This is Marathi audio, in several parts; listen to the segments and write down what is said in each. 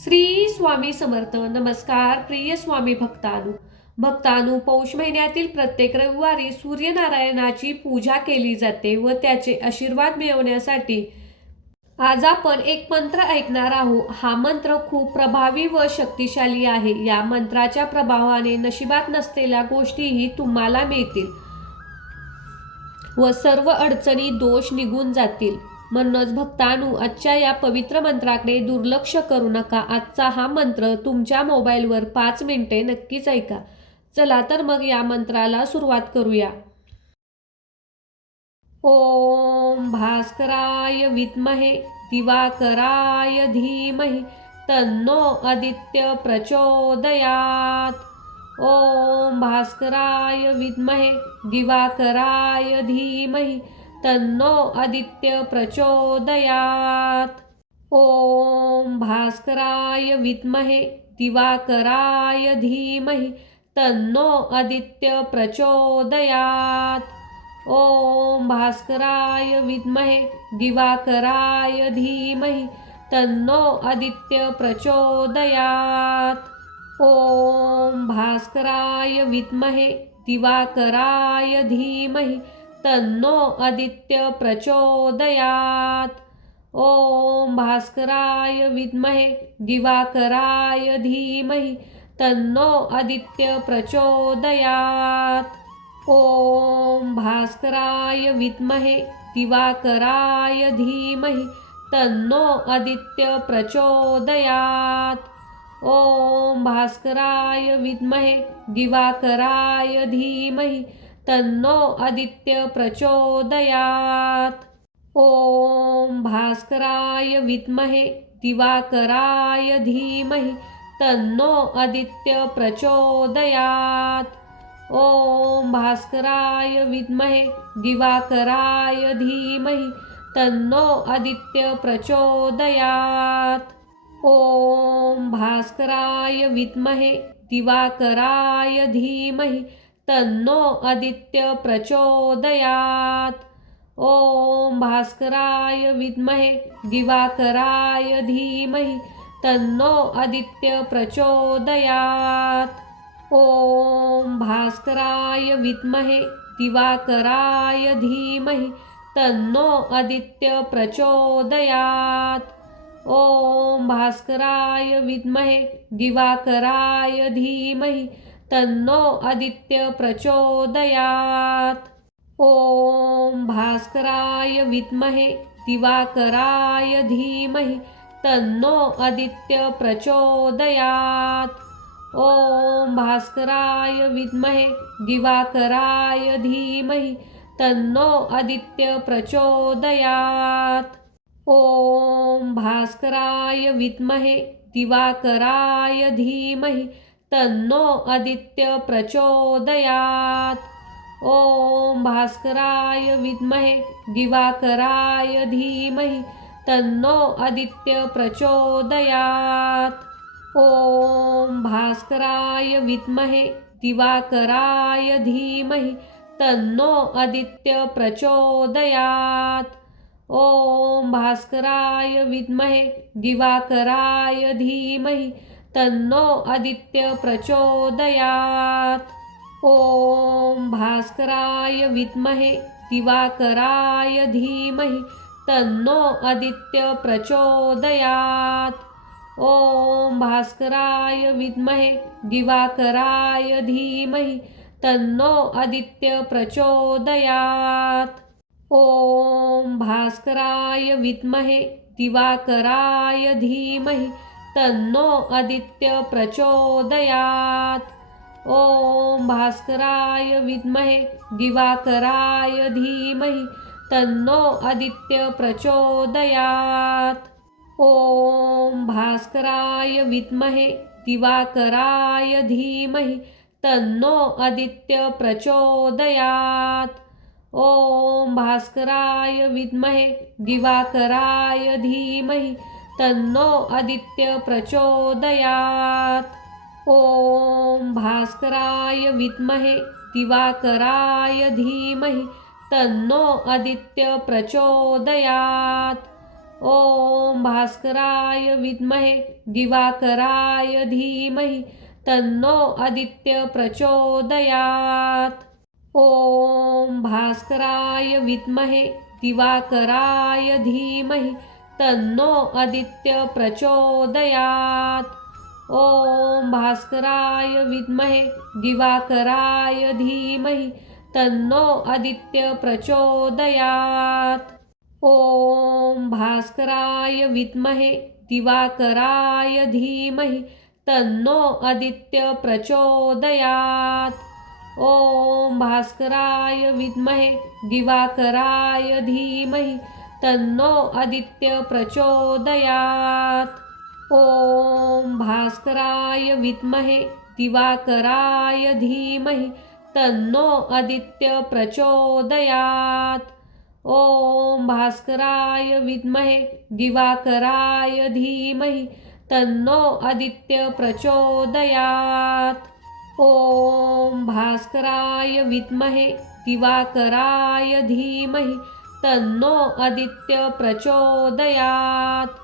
श्री स्वामी समर्थ. नमस्कार प्रिय स्वामी भक्तानु पौष महिन्यातील प्रत्येक रविवारी सूर्यनारायणाची पूजा केली जाते व त्याचे आशीर्वाद मिळवण्यासाठी आज आपण एक मंत्र ऐकणार आहोत. हा मंत्र खूप प्रभावी व शक्तिशाली आहे. या मंत्राच्या प्रभावाने नशिबात नसलेल्या गोष्टीही तुम्हाला मिळतील व सर्व अडचणी दोष निघून जातील. म्हणूनच भक्तांनो, आजच्या या पवित्र मंत्राकडे दुर्लक्ष करू नका. आजचा हा मंत्र तुमच्या मोबाईलवर 5 मिनिटे नक्कीच ऐका. चला तर मग या मंत्राला सुरुवात करूया. ओम भास्कराय विद्महे दिवाकराय धीमहि तन्नो आदित्य प्रचोदयात. ओम भास्कराय विद्महे दिवाकराय धीमहि तन्नो आदित्य प्रचोदयात. ओम भास्कराय विद्महे दिवाकराय धीमहि तन्नो आदित्य प्रचोदयात. ओम भास्कराय विद्महे दिवाकराय धीमहि तन्नो आदित्य प्रचोदयात. ओम भास्कराय विद्महे दिवाकराय धीमहि तन्नो आदित्य प्रचोदयात. ओम भास्कराय विद्महे दिवाकराय धीमहि तन्नो आदित्य प्रचोदयात. ओम भास्कराय विद्महे दिवाकराय धीमहि तन्नो आदित्य प्रचोदयात. ओम भास्कराय विद्महे दिवाकराय धीमहि तन्नो आदित्य प्रचोदयात. ओम भास्कराय विद्महे दिवाकराय धीमहि तन्नो आदित्य प्रचोदयात. ओम भास्कराय विद्महे दिवाकराय धीमहि तन्नो आदित्य प्रचोदयात. ओम भास्कराय विद्महे दिवाकराय धीमहि तन्नो आदित्य प्रचोदयात. ओम भास्कराय विद्महे दिवाकराय धीमहि तन्नो आदित्य प्रचोदयात. ओम भास्कराय विद्महे दिवाकराय धीमहि तन्नो आदित्य प्रचोदयात. ओम भास्कराय विद्महे दिवाकराय धीमहि तन्नो आदित्य प्रचोदयात. ओम भास्कराय विद्महे दिवाकराय धीमहि तन्नो आदित्य प्रचोदयात. ओम भास्कराय विद्महे दिवाकराय धीमहि तन्नो आदित्य प्रचोदयात. ओम भास्कराय विद्महे दिवाकराय धीमहि तन्नो आदित्य प्रचोदयात. ओम भास्कराय विद्महे दिवाकराय धीमहि तन्नो आदित्य प्रचोदयात. ओम भास्कराय विद्महे दिवाकराय धीमहि तन्नो आदित्य प्रचोदयात. ओम भास्कराय विद्महे दिवाकराय धीमहि तन्नो आदित्य प्रचोदयात. ओम भास्कराय विद्महे दिवाकराय धीमहि तन्नो आदित्य प्रचोदयात. ओम भास्कराय विद्महे दिवाकराय धीमहि तन्नो आदित्य प्रचोदयात. ओम भास्कराय विद्महे दिवाकराय धीमहि तन्नो आदित्य प्रचोदयात. ओम भास्कराय विद्महे दिवाकराय धीमहि तन्नो आदित्य प्रचोदयात. ओम भास्कराय विद्महे दिवाकराय धीमहि तन्नो आदित्य प्रचोदयात. ओम भास्कराय विद्महे दिवाकराय धीमहि तन्नो आदित्य प्रचोदयात. ओम भास्कराय विद्महे दिवाकराय धीमहि तन्नो आदित्य प्रचोदयात. ओम भास्कराय विद्महे दिवाकराय धीमहि तन्नो आदित्य प्रचोदयात्। ओम भास्कराय विद्महे दिवाकराय धीमहि तन्नो आदित्य प्रचोदयात्। ओम भास्कराय विद्महे दिवाकराय धीमहि तन्नो आदित्य प्रचोदयात्। ओम भास्कराय विद्महे दिवाकराय धीमहि तन्नो आदित्य प्रचोदयात्। ओम भास्कराय विद्महे दिवाकराय धीमहि तन्नो आदित्य प्रचोदयात्। ओम भास्कराय विद्महे दिवाकराय धीमहि तन्नो आदित्य प्रचोदयात्। ओम भास्कराय विद्महे दिवाकराय धीमहि तन्नो आदित्य प्रचोदयात्। ओम भास्कराय विद्महे दिवाकराय धीमहि तन्नो आदित्य प्रचोदयात्।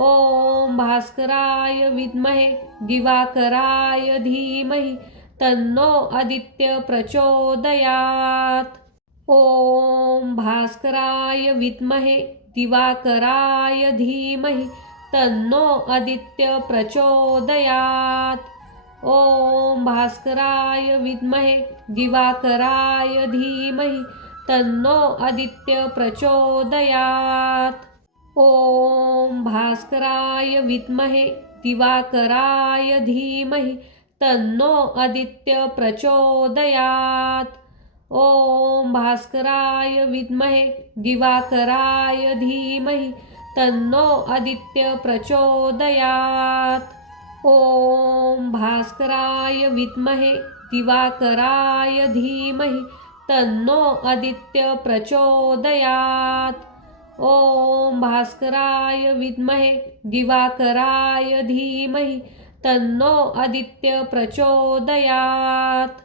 ओम भास्कराय विद्महे दिवाकराय धीमहि तन्नो आदित्य प्रचोदयात्। ओम भास्कराय विद्महे दिवाकराय धीमहि तन्नो आदित्य प्रचोदयात्। ओम भास्कराय विद्महे दिवाकराय धीमहि तन्नो आदित्य प्रचोदयात्। ओम भास्कराय विद्महे दिवाकराय धीमहि तन्नो आदित्य प्रचोदयात्। ओम भास्कराय विद्महे दिवाकराय धीमहि तन्नो आदित्य प्रचोदयात्। ओम भास्कराय विद्महे दिवाकराय धीमहि तन्नो आदित्य प्रचोदयात्। ओम भास्कराय विद्महे दिवाकराय धीमहि तन्नो आदित्य प्रचोदयात्।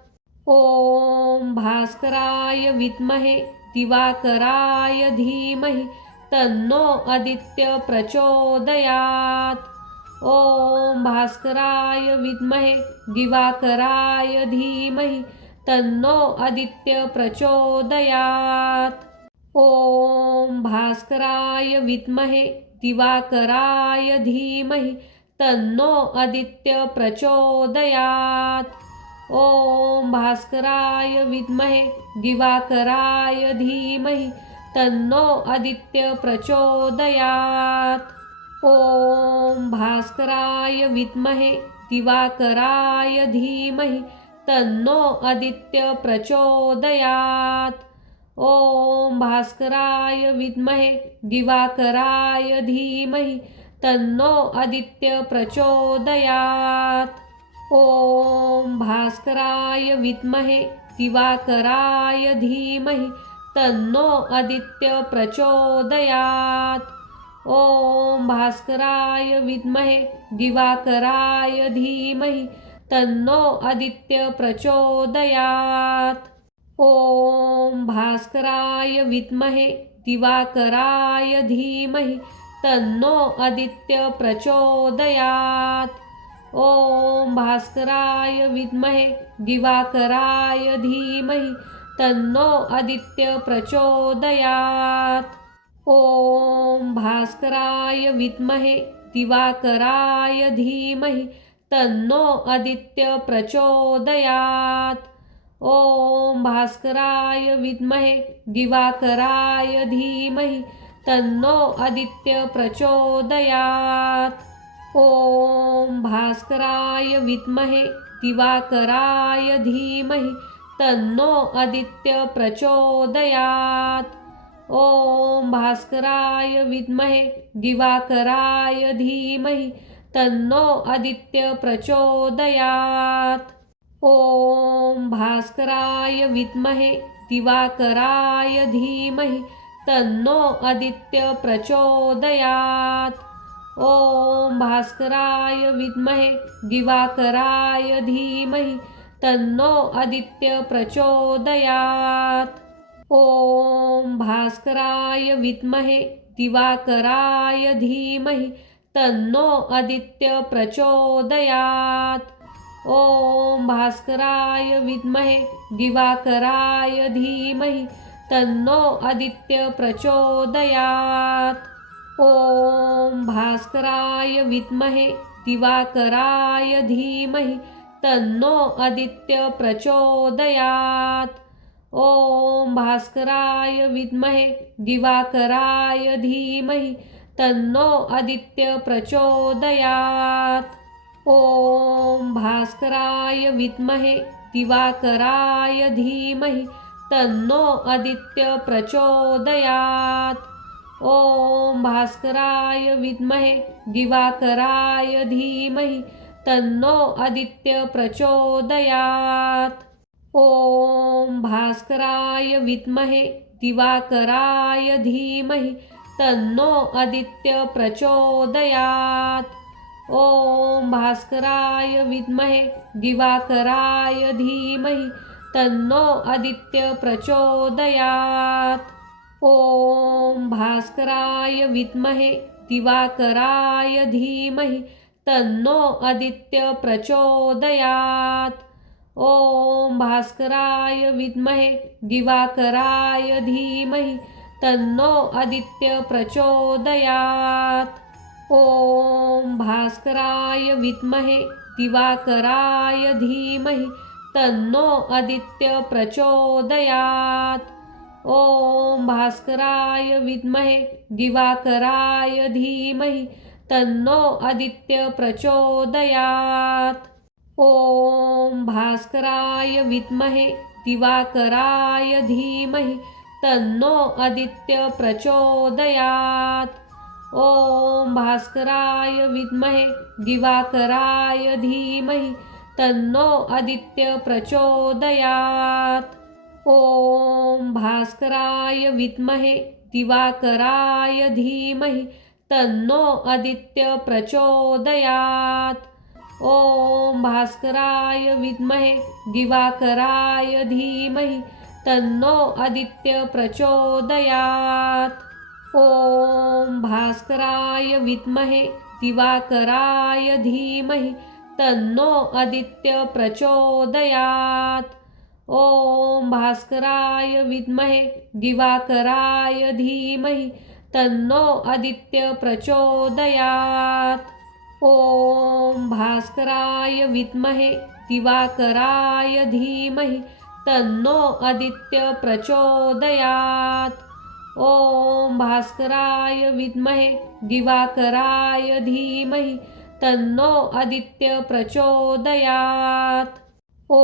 ओम भास्कराय विद्महे दिवाकराय धीमहि तन्नो आदित्य प्रचोदयात्। ओम भास्कराय विद्महे दिवाकराय धीमहि तन्नो आदित्य प्रचोदयात्। ओम भास्कराय विद्महे दिवाकराय धीमहि तन्नो आदित्य प्रचोदयात्। ओम भास्कराय विद्महे दिवाकराय धीमहि तन्नो आदित्य प्रचोदयात्। ओम भास्कराय विद्महे दिवाकराय धीमहि तन्नो आदित्य प्रचोदयात्। ओम भास्कराय विद्महे दिवाकराय धीमहि तन्नो आदित्य प्रचोदयात्। ओम भास्कराय विद्महे दिवाकराय धीमहि तन्नो आदित्य प्रचोदयात्। ओम भास्कराय विद्महे दिवाकराय धीमहि तन्नो आदित्य प्रचोदयात्। ओम भास्कराय विद्महे दिवाकराय धीमहि तन्नो आदित्य प्रचोदयात्। ओम भास्कराय विद्महे दिवाकराय धीमहि तन्नो आदित्य प्रचोदयात्। ओम भास्कराय विद्महे दिवाकराय धीमहि तन्नो आदित्य प्रचोदयात्। ओम भास्कराय विद्महे दिवाकराय धीमहि तन्नो आदित्य प्रचोदयात्। ओम भास्कराय विद्महे दिवाकराय धीमहि तन्नो आदित्य प्रचोदयात्। ओम भास्कराय विद्महे दिवाकराय धीमहि तन्नो आदित्य प्रचोदयात्। ओम भास्कराय विद्महे दिवाकराय धीमहि तन्नो आदित्य प्रचोदयात्। ओम भास्कराय विद्महे दिवाकराय धीमहि तन्नो आदित्य प्रचोदयात्। ओम भास्कराय विद्महे दिवाकराय धीमहि तन्नो आदित्य प्रचोदयात्। ॐ भास्कराय विद्महे दिवाकराय धीमहि तन्नो आदित्य प्रचोदयात्। ॐ भास्कराय विद्महे दिवाकराय धीमहि तन्नो आदित्य प्रचोदयात्। ॐ भास्कराय विद्महे दिवाकराय धीमहि तन्नो आदित्य प्रचोदयात्। ॐ भास्कराय विद्महे दिवाकराय धीमहि तन्नो आदित्य प्रचोदयात्। ॐ भास्कराय विद्महे दिवाकराय धीमहि तन्नो आदित्य प्रचोदयात्। ॐ भास्कराय विद्महे दिवाकराय धीमहि तन्नो आदित्य प्रचोदयात्। ॐ भास्कराय विद्महे दिवाकराय धीमहि तन्नो आदित्य प्रचोदयात्। ॐ भास्कराय विद्महे दिवाकराय धीमहि तन्नो आदित्य प्रचोदयात्। ॐ भास्कराय विद्महे दिवाकराय धीमहि तन्नो आदित्य प्रचोदयात्। ॐ भास्कराय विद्महे दिवाकराय धीमहि तन्नो आदित्य प्रचोदयात्। ॐ भास्कराय विद्महे दिवाकराय धीमहि तन्नो आदित्य प्रचोदयात्। ॐ भास्कराय विद्महे दिवाकराय धीमहि तन्नो आदित्य प्रचोदयात्। ॐ भास्कराय विद्महे दिवाकराय धीमहि तन्नो आदित्य प्रचोदयात्। ॐ भास्कराय विद्महे दिवाकराय धीमहि तन्नो आदित्य प्रचोदयात्। ॐ भास्कराय विद्महे दिवाकराय धीमहि तन्नो आदित्य प्रचोदयात्। ॐ भास्कराय विद्महे दिवाकराय धीमहि तन्नो आदित्य प्रचोदयात्। ॐ भास्कराय विद्महे दिवाकराय धीमहि तन्नो आदित्य प्रचोदयात्। ॐ भास्कराय विद्महे दिवाकराय धीमहि तन्नो आदित्य प्रचोदयात्। ॐ भास्कराय विद्महे दिवाकराय धीमहि तन्नो आदित्य प्रचोदयात्। ॐ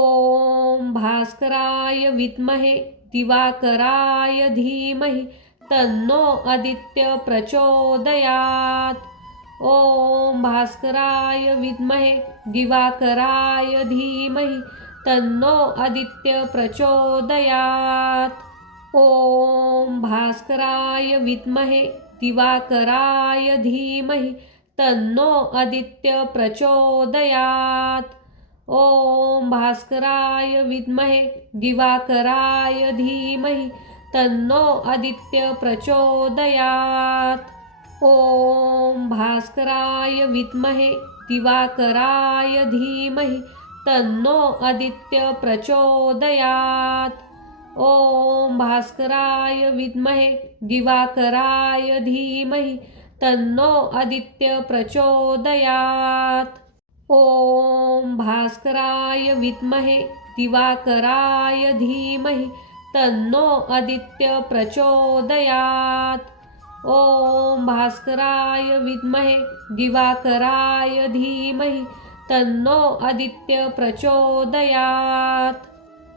भास्कराय विद्महे दिवाकराय धीमहि तन्नो आदित्य प्रचोदयात्। ॐ भास्कराय विद्महे दिवाकराय धीमहि तन्नो आदित्य प्रचोदयात्। ॐ भास्कराय विद्महे दिवाकराय धीमहि तन्नो आदित्य प्रचोदयात्। ॐ भास्कराय विद्महे दिवाकराय धीमहि तन्नो आदित्य प्रचोदयात्। ॐ भास्कराय विद्महे दिवाकराय धीमहि तन्नो आदित्य प्रचोदयात्। ॐ भास्कराय विद्महे दिवाकराय धीमहि तन्नो आदित्य प्रचोदयात्। ॐ भास्कराय विद्महे दिवाकराय धीमहि तन्नो आदित्य प्रचोदयात्। ॐ भास्कराय विद्महे दिवाकराय धीमहि तन्नो आदित्य प्रचोदयात्।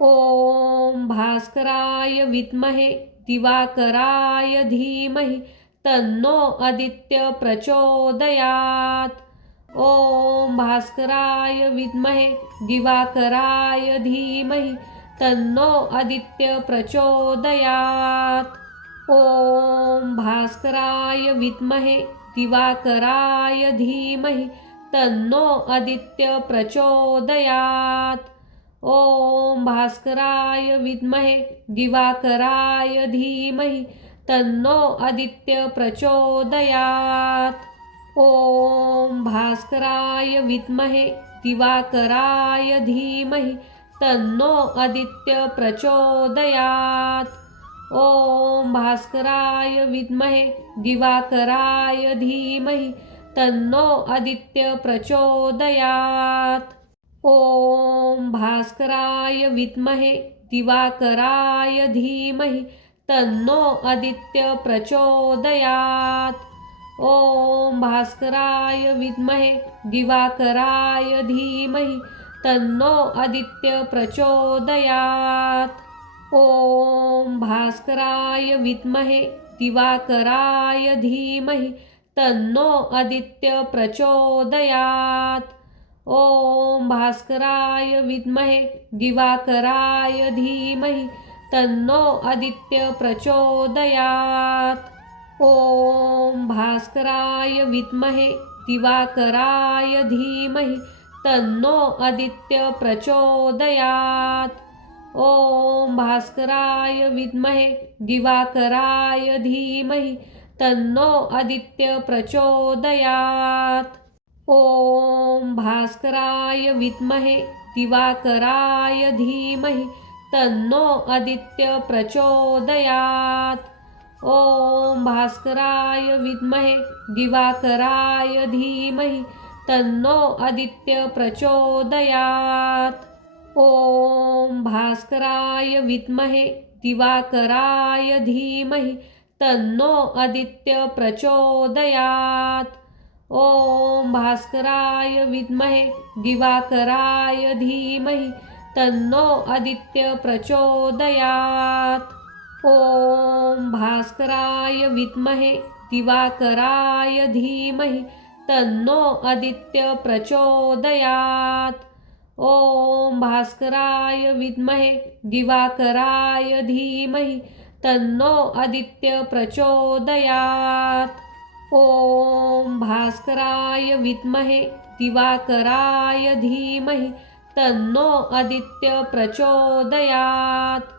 ॐ भास्कराय विद्महे दिवाकराय धीमहि तन्नो आदित्य प्रचोदयात्। ॐ भास्कराय विद्महे दिवाकराय धीमहि तन्नो आदित्य प्रचोदयात्। ॐ भास्कराय विद्महे दिवाकराय धीमहि तन्नो आदित्य प्रचोदयात्। ॐ भास्कराय विद्महे दिवाकराय धीमहि तन्नो आदित्य प्रचोदयात्। ओम भास्कराय विद्महे दिवाकराय धीमहि तन्नो आदित्य प्रचोदयात्। ओम भास्कराय विद्महे दिवाकराय धीमहि तन्नो आदित्य प्रचोदयात्। ओम भास्कराय विद्महे दिवाकराय धीमहि तन्नो आदित्य प्रचोदयात्। ओम भास्कराय विद्महे दिवाकराय धीमहि तन्नो आदित्य प्रचोदयात्। ओम भास्कराय विद्महे दिवाकराय धीमहि तन्नो आदित्य प्रचोदयात्। ओम भास्कराय विद्महे दिवाकराय धीमहि तन्नो आदित्य प्रचोदयात्। ओम भास्कराय विद्महे दिवाकराय धीमहि तन्नो आदित्य प्रचोदयात्। ओम भास्कराय विद्महे दिवाकराय धीमहि तन्नो आदित्य प्रचोदयात्। ओम भास्कराय विद्महे दिवाकराय धीमहि तन्नो आदित्य प्रचोदयात्। ओम भास्कराय विद्महे दिवाकराय धीमहि तन्नो आदित्य प्रचोदयात्। ओम भास्कराय विद्महे दिवाकराय धीमहि तन्नो आदित्य प्रचोदयात्। ओम भास्कराय विद्महे दिवाकराय धीमहि तन्नो आदित्य प्रचोदयात्। ओम भास्कराय विद्महे दिवाकराय धीमहि तन्नो आदित्य प्रचोदयात्। ओम भास्कराय विद्महे दिवाकराय धीमहि तन्नो आदित्य प्रचोदयात्। ओम भास्कराय विद्महे दिवाकराय धीमहि तन्नो आदित्य प्रचोदयात्।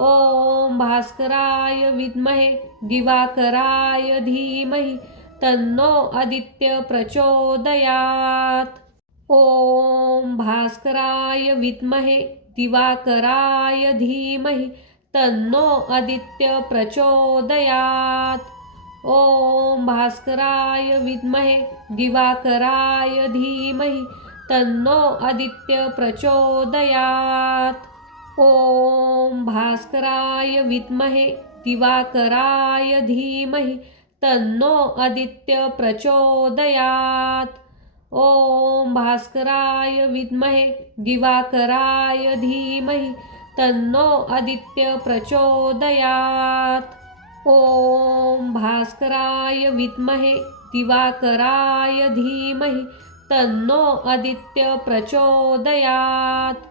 ओम भास्कराय विद्महे दिवाकराय धीमहि तन्नो आदित्य प्रचोदयात्। ओम भास्कराय विद्महे दिवाकराय धीमहि तन्नो आदित्य प्रचोदयात्। ओम भास्कराय विद्महे दिवाकराय धीमहि तन्नो आदित्य प्रचोदयात्। ओम भास्कराय विद्महे दिवाकराय धीमहि तन्नो आदित्य प्रचोदयात्। ओम भास्कराय विद्महे दिवाकराय धीमहि तन्नो आदित्य प्रचोदयात्। ओम भास्कराय विद्महे दिवाकराय धीमहि तन्नो आदित्य प्रचोदयात्।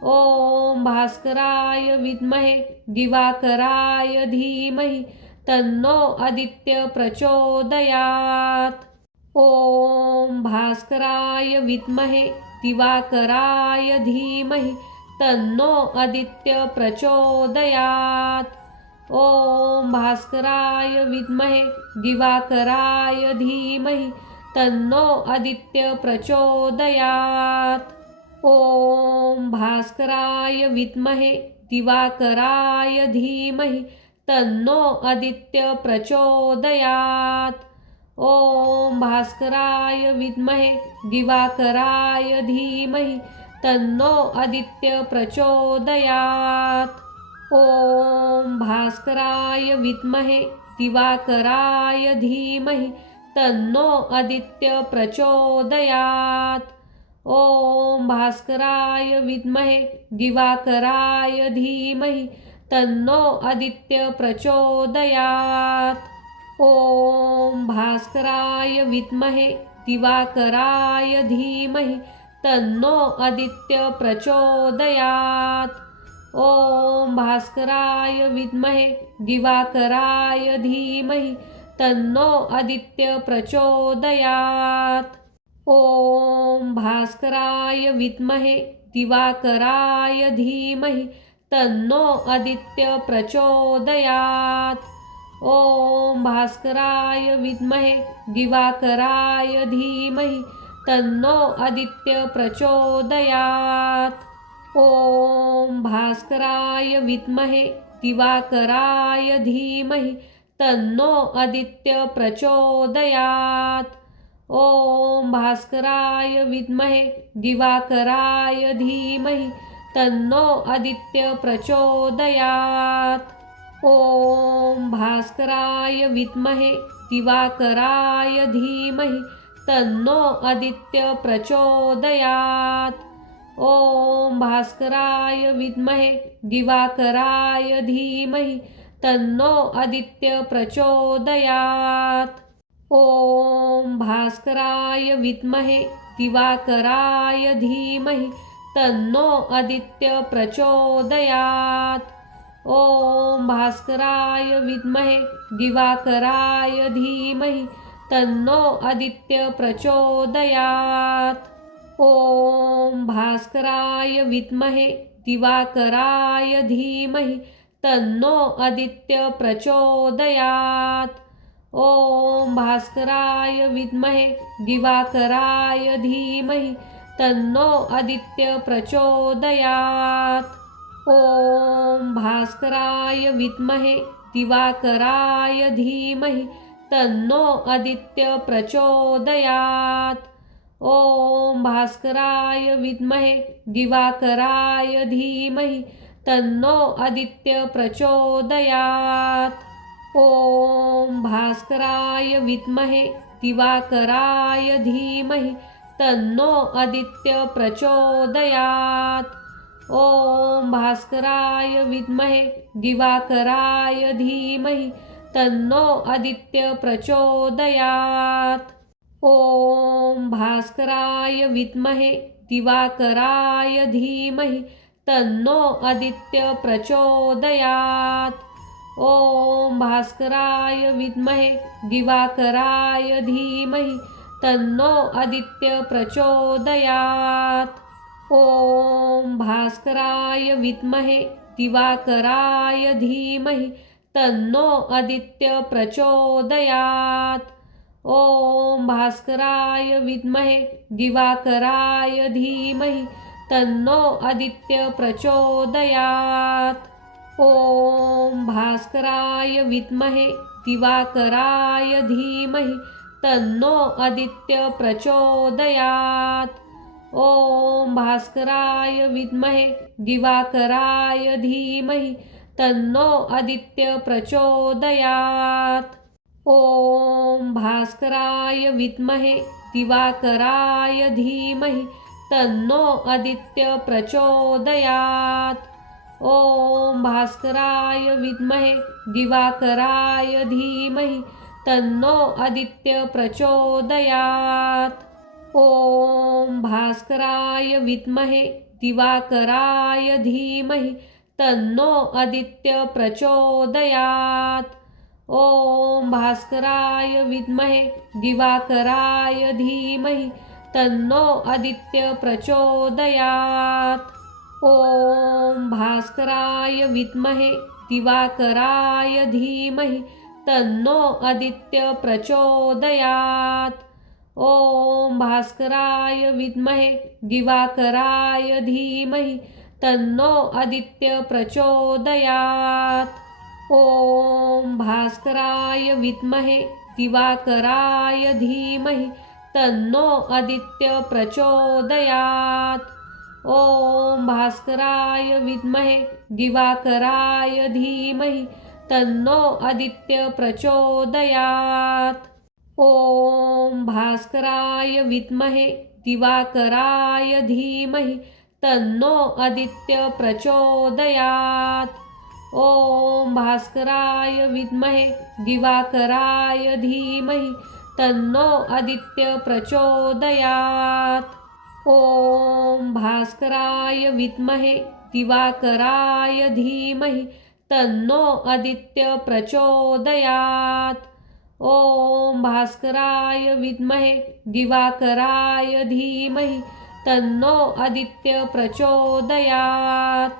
ओम भास्कराय विद्महे दिवाकराय धीमहि तन्नो आदित्य प्रचोदयात्। ओम भास्कराय विद्महे दिवाकराय धीमहि तन्नो आदित्य प्रचोदयात्। ओम भास्कराय विद्महे दिवाकराय धीमहि तन्नो आदित्य प्रचोदयात्। ओम भास्कराय विद्महे दिवाकराय धीमहि तन्नो आदित्य प्रचोदयात्। ओम भास्कराय विद्महे दिवाकराय धीमहि तन्नो आदित्य प्रचोदयात्। ओम भास्कराय विद्महे दिवाकराय धीमहि तन्नो आदित्य प्रचोदयात्। ओम भास्कराय विद्महे दिवाकराय धीमहि तन्नो आदित्य प्रचोदयात्। ओम भास्कराय विद्महे दिवाकराय धीमहि तन्नो आदित्य प्रचोदयात्। ओम भास्कराय विद्महे दिवाकराय धीमहि तन्नो आदित्य प्रचोदयात्। ओम भास्कराय विद्महे दिवाकराय धीमहि तन्नो आदित्य प्रचोदयात्। ओम भास्कराय विद्महे दिवाकराय धीमहि तन्नो आदित्य प्रचोदयात्। ओम भास्कराय विद्महे दिवाकराय धीमहि तन्नो आदित्य प्रचोदयात्। ओम भास्कराय विद्महे दिवाकराय धीमहि तन्नो आदित्य प्रचोदयात्। ओम भास्कराय विद्महे दिवाकराय धीमहि तन्नो आदित्य प्रचोदयात्। ओम भास्कराय विद्महे दिवाकराय धीमहि तन्नो आदित्य प्रचोदयात्। ओम भास्कराय विद्महे दिवाकराय धीमहि तन्नो आदित्य प्रचोदयात्। ओम भास्कराय विद्महे दिवाकराय धीमहि तन्नो आदित्य प्रचोदयात्। ओम भास्कराय विद्महे दिवाकराय धीमहि तन्नो आदित्य प्रचोदयात्। ओम भास्कराय विद्महे दिवाकराय धीमहि तन्नो आदित्य प्रचोदयात्। ओम भास्कराय विद्महे दिवाकराय धीमहि तन्नो आदित्य प्रचोदयात्। ओम भास्कराय विद्महे दिवाकराय धीमहि तन्नो आदित्य प्रचोदयात्। ओम भास्कराय विद्महे दिवाकराय धीमहि तन्नो आदित्य प्रचोदयात्। ओम भास्कराय विद्महे दिवाकराय धीमहि तन्नो आदित्य प्रचोदयात्। ओम भास्कराय विद्महे दिवाकराय धीमहि तन्नो आदित्य प्रचोदयात्। ओम भास्कराय विद्महे दिवाकराय धीमहि तन्नो आदित्य प्रचोदयात्। ओम भास्कराय विद्महे दिवाकराय धीमहि तन्नो आदित्य प्रचोदयात्। ओम भास्कराय विद्महे दिवाकराय धीमहि तन्नो आदित्य प्रचोदयात्। ओम भास्कराय विद्महे दिवाकराय धीमहि तन्नो आदित्य प्रचोदयात्। ओम भास्कराय विद्महे दिवाकराय धीमहि तन्नो आदित्य प्रचोदयात्। ओम भास्कराय विद्महे दिवाकराय धीमहि तन्नो आदित्य प्रचोदयात्। ओम भास्कराय विद्महे दिवाकराय धीमहि तन्नो आदित्य प्रचोदयात्। ओम भास्कराय विद्महे दिवाकराय धीमहि तन्नो आदित्य प्रचोदयात्। ओम भास्कराय विद्महे दिवाकराय धीमहि तन्नो आदित्य प्रचोदयात्। ओम भास्कराय विद्महे दिवाकराय धीमहि तन्नो आदित्य प्रचोदयात्। ओम भास्कराय विद्महे दिवाकराय धीमहि तन्नो आदित्य प्रचोदयात्। ओम भास्कराय विद्महे दिवाकराय धीमहि तन्नो आदित्य प्रचोदयात्। ओम भास्कराय विद्महे दिवाकराय धीमहि तन्नो आदित्य प्रचोदयात्। ओम भास्कराय विद्महे दिवाकराय धीमहि तन्नो आदित्य प्रचोदयात्। ओम भास्कराय विद्महे दिवाकराय धीमहि तन्नो आदित्य प्रचोदयात्। ओम भास्कराय विद्महे दिवाकराय धीमहि तन्नो आदित्य प्रचोदयात्। ओम भास्कराय विद्महे दिवाकराय धीमहि तन्नो आदित्य प्रचोदयात्।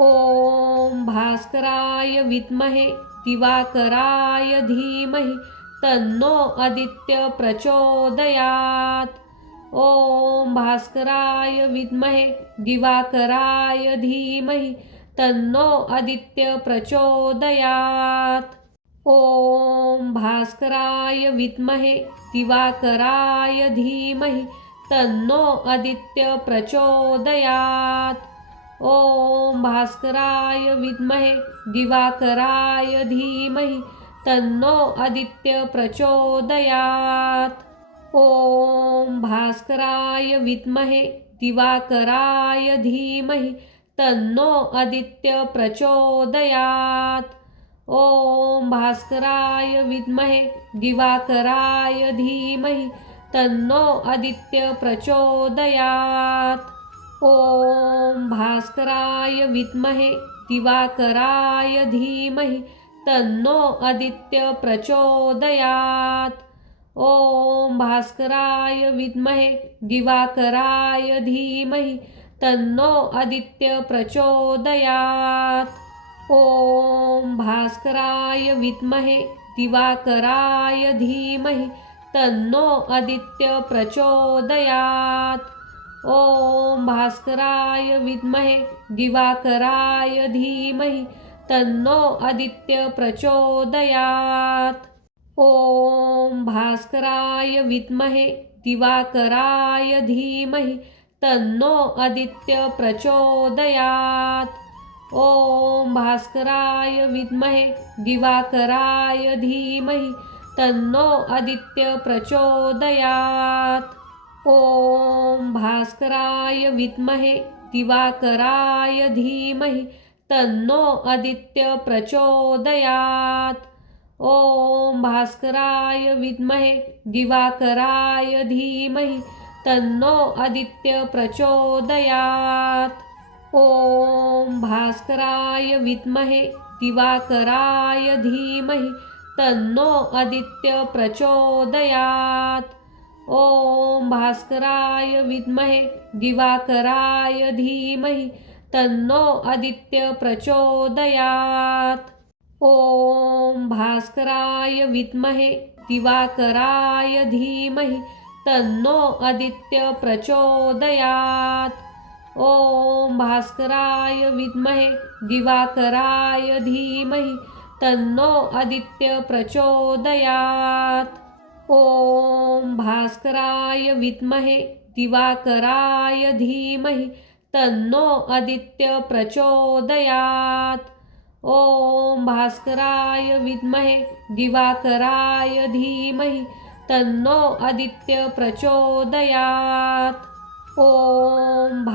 ओम भास्कराय विद्महे दिवाकराय धीमहि तन्नो आदित्य प्रचोदयात्। ॐ भास्कराय विद्महे दिवाकराय धीमहि तन्नो आदित्य प्रचोदयात्। ॐ भास्कराय विद्महे दिवाकराय धीमहि तन्नो आदित्य प्रचोदयात्। ॐ भास्कराय विद्महे दिवाकराय धीमहि तन्नो आदित्य प्रचोदयात्। ॐ भास्कराय विद्महे दिवाकराय धीमहि तन्नो आदित्य प्रचोदयात्। ॐ भास्कराय विद्महे दिवाकराय धीमहि तन्नो आदित्य प्रचोदयात्। ॐ भास्कराय विद्महे दिवाकराय धीमहि तन्नो आदित्य प्रचोदयात्। ॐ भास्कराय विद्महे दिवाकराय धीमहि तन्नो आदित्य प्रचोदयात्। ॐ भास्कराय विद्महे दिवाकराय धीमहि तन्नो आदित्य प्रचोदयात्। ॐ भास्कराय विद्महे दिवाकराय धीमहि तन्नो आदित्य प्रचोदयात्। ॐ भास्कराय विद्महे दिवाकराय धीमहि तन्नो आदित्य प्रचोदयात्। ॐ भास्कराय विद्महे दिवाकराय धीमहि तन्नो आदित्य प्रचोदयात्। ॐ भास्कराय विद्महे दिवाकराय धीमहि तन्नो आदित्य प्रचोदयात्। ॐ भास्कराय विद्महे दिवाकराय धीमहि तन्नो आदित्य प्रचोदयात्। ॐ भास्कराय विद्महे दिवाकराय धीमहि तन्नो आदित्य प्रचोदयात्। ॐ भास्कराय विद्महे दिवाकराय धीमहि तन्नो आदित्य प्रचोदयात्। ॐ भास्कराय विद्महे दिवाकराय धीमहि तन्नो आदित्य प्रचोदयात्। ॐ भास्कराय विद्महे दिवाकराय धीमहि तन्नो आदित्य प्रचोदयात्। ॐ भास्कराय विद्महे दिवाकराय धीमहि तन्नो आदित्य प्रचोदयात्। ॐ भास्कराय विद्महे दिवाकराय धीमहि तन्नो आदित्य प्रचोदयात्। ॐ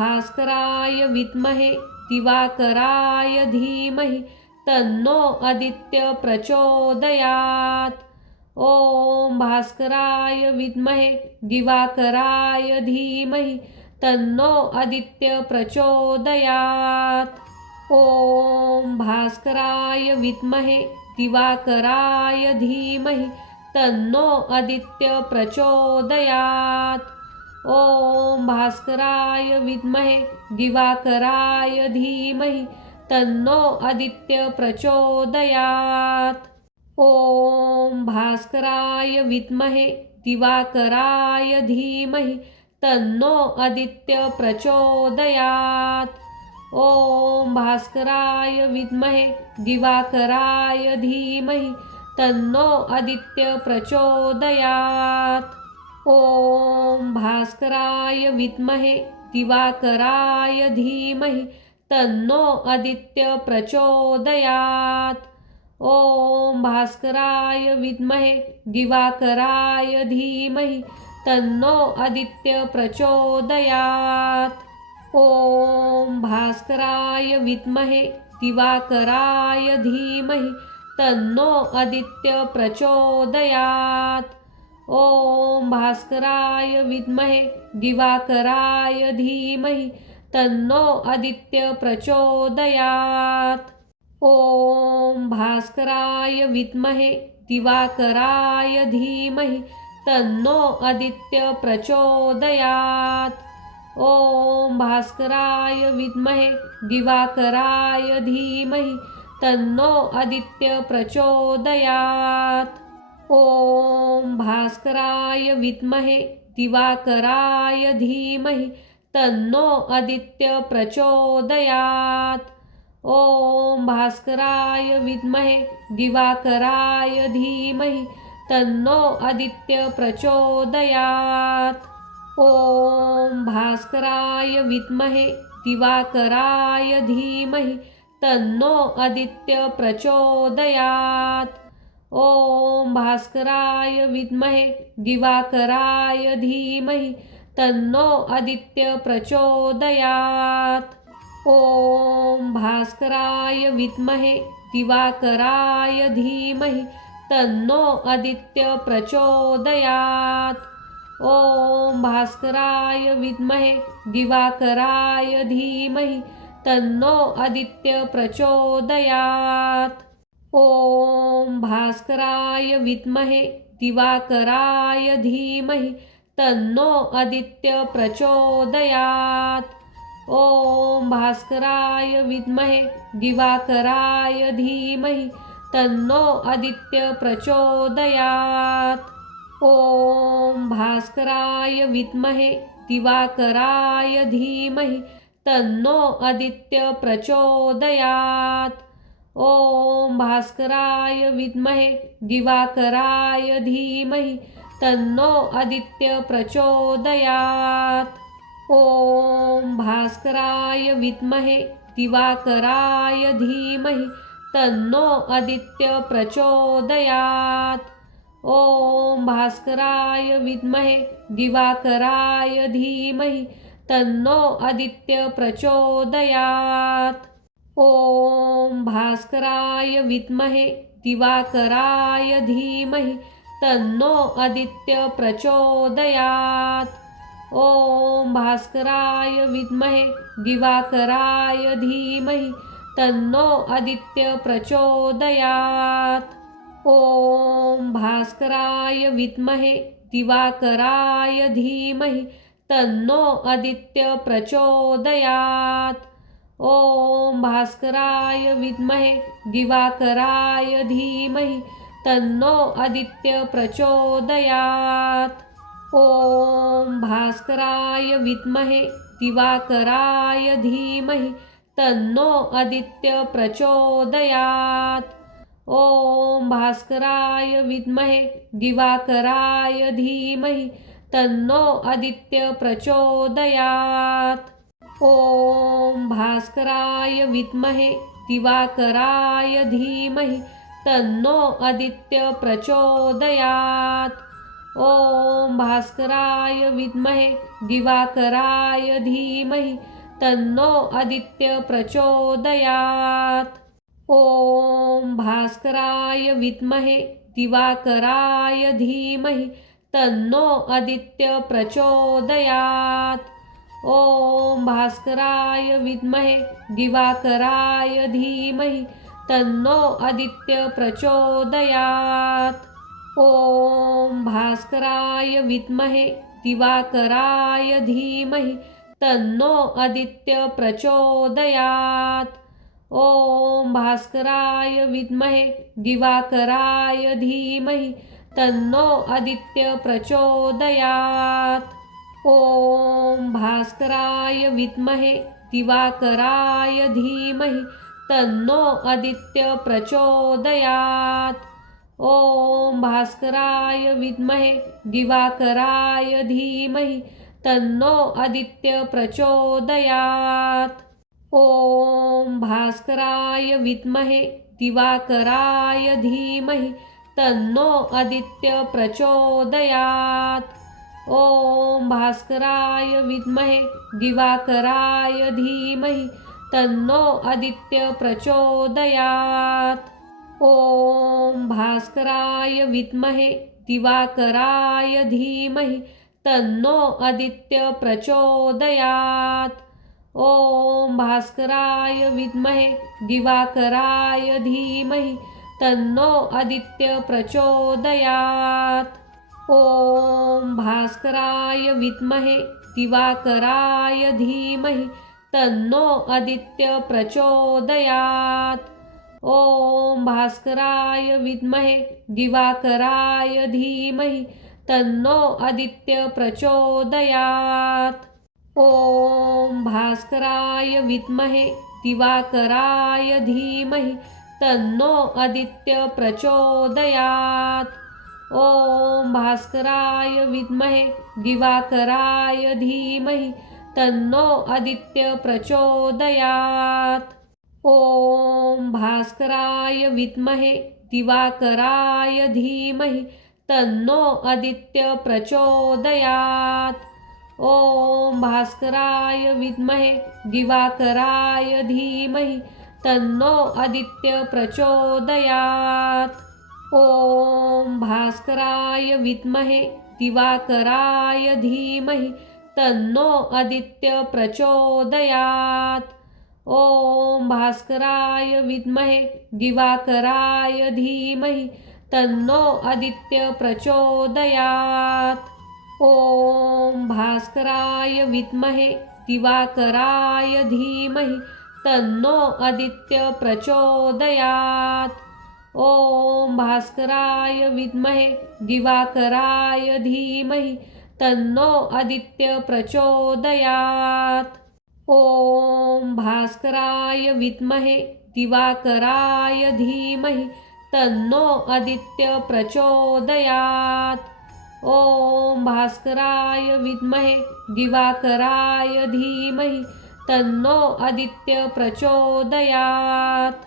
भास्कराय विद्महे दिवाकराय धीमहि तन्नो आदित्य प्रचोदयात्। ॐ भास्कराय विद्महे दिवाकराय धीमहि तन्नो आदित्य प्रचोदयात्। ॐ भास्कराय विद्महे दिवाकराय धीमहि तन्नो आदित्य प्रचोदयात्। ॐ भास्कराय विद्महे दिवाकराय धीमहि तन्नो आदित्य प्रचोदयात्। ॐ भास्कराय विद्महे दिवाकराय धीमहि तन्नो आदित्य प्रचोदयात्। ॐ भास्कराय विद्महे दिवाकराय धीमहि तन्नो आदित्य प्रचोदयात्। ॐ भास्कराय विद्महे दिवाकराय धीमहि तन्नो आदित्य प्रचोदयात्। ॐ भास्कराय विद्महे दिवाकराय धीमहि तन्नो आदित्य प्रचोदयात्। ॐ भास्कराय विद्महे दिवाकराय धीमहि तन्नो आदित्य प्रचोदयात्। ॐ भास्कराय विद्महे दिवाकराय धीमहि तन्नो आदित्य प्रचोदयात्। ॐ भास्कराय विद्महे दिवाकराय धीमहि तन्नो आदित्य प्रचोदयात्। ॐ भास्कराय विद्महे दिवाकराय धीमहि तन्नो आदित्य प्रचोदयात्। ओम भास्कराय विद्महे दिवाकराय धीमहि तन्नो आदित्य प्रचोदयात्। ओम भास्कराय विद्महे दिवाकराय धीमहि तन्नो आदित्य प्रचोदयात्। ओम भास्कराय विद्महे दिवाकराय धीमहि तन्नो आदित्य प्रचोदयात्। ओम भास्कराय विद्महे दिवाकराय धीमहि तन्नो आदित्य प्रचोदयात्। ओम भास्कराय विद्महे दिवाकराय धीमहि तन्नो आदित्य प्रचोदयात्। ओम भास्कराय विद्महे दिवाकराय धीमहि तन्नो आदित्य प्रचोदयात्। ओम भास्कराय विद्महे दिवाकराय धीमहि तन्नो आदित्य प्रचोदयात्। ओम भास्कराय विद्महे दिवाकराय धीमहि तन्नो आदित्य प्रचोदयात्। ओम भास्कराय विद्महे दिवाकराय धीमहि तन्नो आदित्य प्रचोदयात्। ओम भास्कराय विद्महे दिवाकराय धीमहि तन्नो आदित्य प्रचोदयात्। ओम भास्कराय विद्महे दिवाकराय धीमहि तन्नो आदित्य प्रचोदयात्। ओम भास्कराय विद्महे दिवाकराय धीमहि तन्नो आदित्य प्रचोदयात्। ओम भास्कराय विद्महे दिवाकराय धीमहि तन्नो आदित्य प्रचोदयात्। ओम भास्कराय विद्महे दिवाकराय धीमहि तन्नो आदित्य प्रचोदयात्। ओम भास्कराय विद्महे दिवाकराय धीमहि तन्नो आदित्य प्रचोदयात्। ओम भास्कराय विद्महे दिवाकराय धीमहि तन्नो आदित्य प्रचोदयात्। ओम भास्कराय विद्महे दिवाकराय धीमहि तन्नो आदित्य प्रचोदयात्। ओम भास्कराय विद्महे दिवाकराय धीमहि तन्नो आदित्य प्रचोदयात्। ओम भास्कराय विद्महे दिवाकराय धीमहि तन्नो आदित्य प्रचोदयात्। ओम भास्कराय विद्महे दिवाकराय धीमहि तन्नो आदित्य प्रचोदयात्। ओम भास्कराय विद्महे दिवाकराय धीमहि तन्नो आदित्य प्रचोदयात्। ओम भास्कराय विद्महे दिवाकराय धीमहि तन्नो आदित्य प्रचोदयात्। ओम भास्कराय विद्महे दिवाकराय धीमहि तन्नो आदित्य प्रचोदयात्। ओम भास्कराय विद्महे दिवाकराय धीमहि तन्नो आदित्य प्रचोदयात्। ओम भास्कराय विद्महे दिवाकराय धीमहि तन्नो आदित्य प्रचोदयात्। ओम भास्कराय विद्महे दिवाकराय धीमहि तन्नो आदित्य प्रचोदयात्। ओम भास्कराय विद्महे दिवाकराय धीमहि तन्नो आदित्य प्रचोदयात्। ओम भास्कराय विद्महे दिवाकराय धीमहि तन्नो आदित्य प्रचोदयात्। ओम भास्कराय विद्महे दिवाकराय धीमहि तन्नो आदित्य प्रचोदयात्। ओम भास्कराय विद्महे दिवाकराय धीमहि तन्नो आदित्य प्रचोदयात्। ओम भास्कराय विद्महे दिवाकराय धीमहि तन्नो आदित्य प्रचोदयात्। ओम भास्कराय विद्महे दिवाकराय धीमहि तन्नो आदित्य प्रचोदयात्। ओम भास्कराय विद्महे दिवाकराय धीमहि तन्नो आदित्य प्रचोदयात्। ओम भास्कराय विद्महे दिवाकराय धीमहि तन्नो आदित्य प्रचोदयात्। ओम भास्कराय विद्महे दिवाकराय धीमहि तन्नो आदित्य प्रचोदयात्। ओम भास्कराय विद्महे दिवाकराय धीमहि तन्नो आदित्य प्रचोदयात्। ओम भास्कराय विद्महे दिवाकराय धीमहि तन्नो आदित्य प्रचोदयात्। ओम भास्कराय विद्महे दिवाकराय धीमहि तन्नो आदित्य प्रचोदयात्। ओम भास्कराय विद्महे दिवाकराय धीमहि तन्नो आदित्य प्रचोदयात्। ओम भास्कराय विद्महे दिवाकराय धीमहि तन्नो आदित्य प्रचोदयात्। ओम भास्कराय विद्महे दिवाकराय धीमहि तन्नो आदित्य प्रचोदयात्। ओम भास्कराय विद्महे दिवाकराय धीमहि तन्नो आदित्य प्रचोदयात्।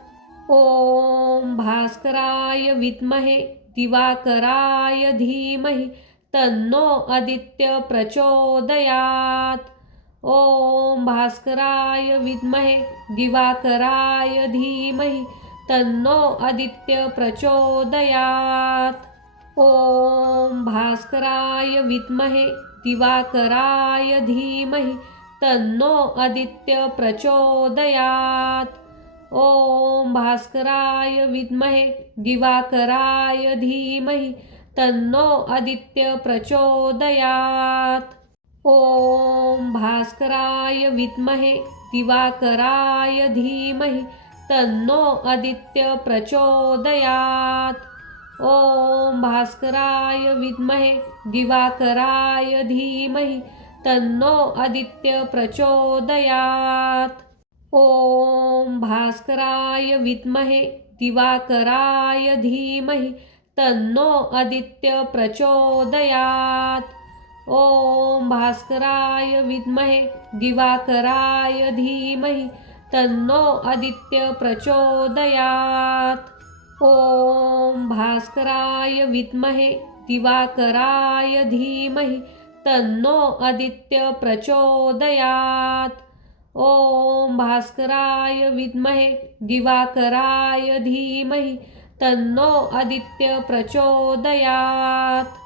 ओम भास्कराय विद्महे दिवाकराय धीमहि तन्नो आदित्य प्रचोदयात्। ओम भास्कराय विद्महे दिवाकराय धीमहि तन्नो आदित्य प्रचोदयात्। ओम भास्कराय विद्महे दिवाकराय धीमहि तन्नो आदित्य प्रचोदयात्। ओम भास्कराय विद्महे दिवाकराय धीमहि तन्नो आदित्य प्रचोदयात्। ओम भास्कराय विद्महे दिवाकराय धीमहि तन्नो आदित्य प्रचोदयात्। ओम भास्कराय विद्महे दिवाकराय धीमहि तन्नो आदित्य प्रचोदयात्। ओम भास्कराय विद्महे दिवाकराय धीमहि तन्नो आदित्य प्रचोदयात्। ओम भास्कराय विद्महे दिवाकराय धीमहि तन्नो आदित्य प्रचोदयात्। ओम भास्कराय विद्महे दिवाकराय धीमहि तन्नो आदित्य प्रचोदयात्। ओम भास्कराय विद्महे दिवाकराय धीमहि तन्नो आदित्य प्रचोदयात्।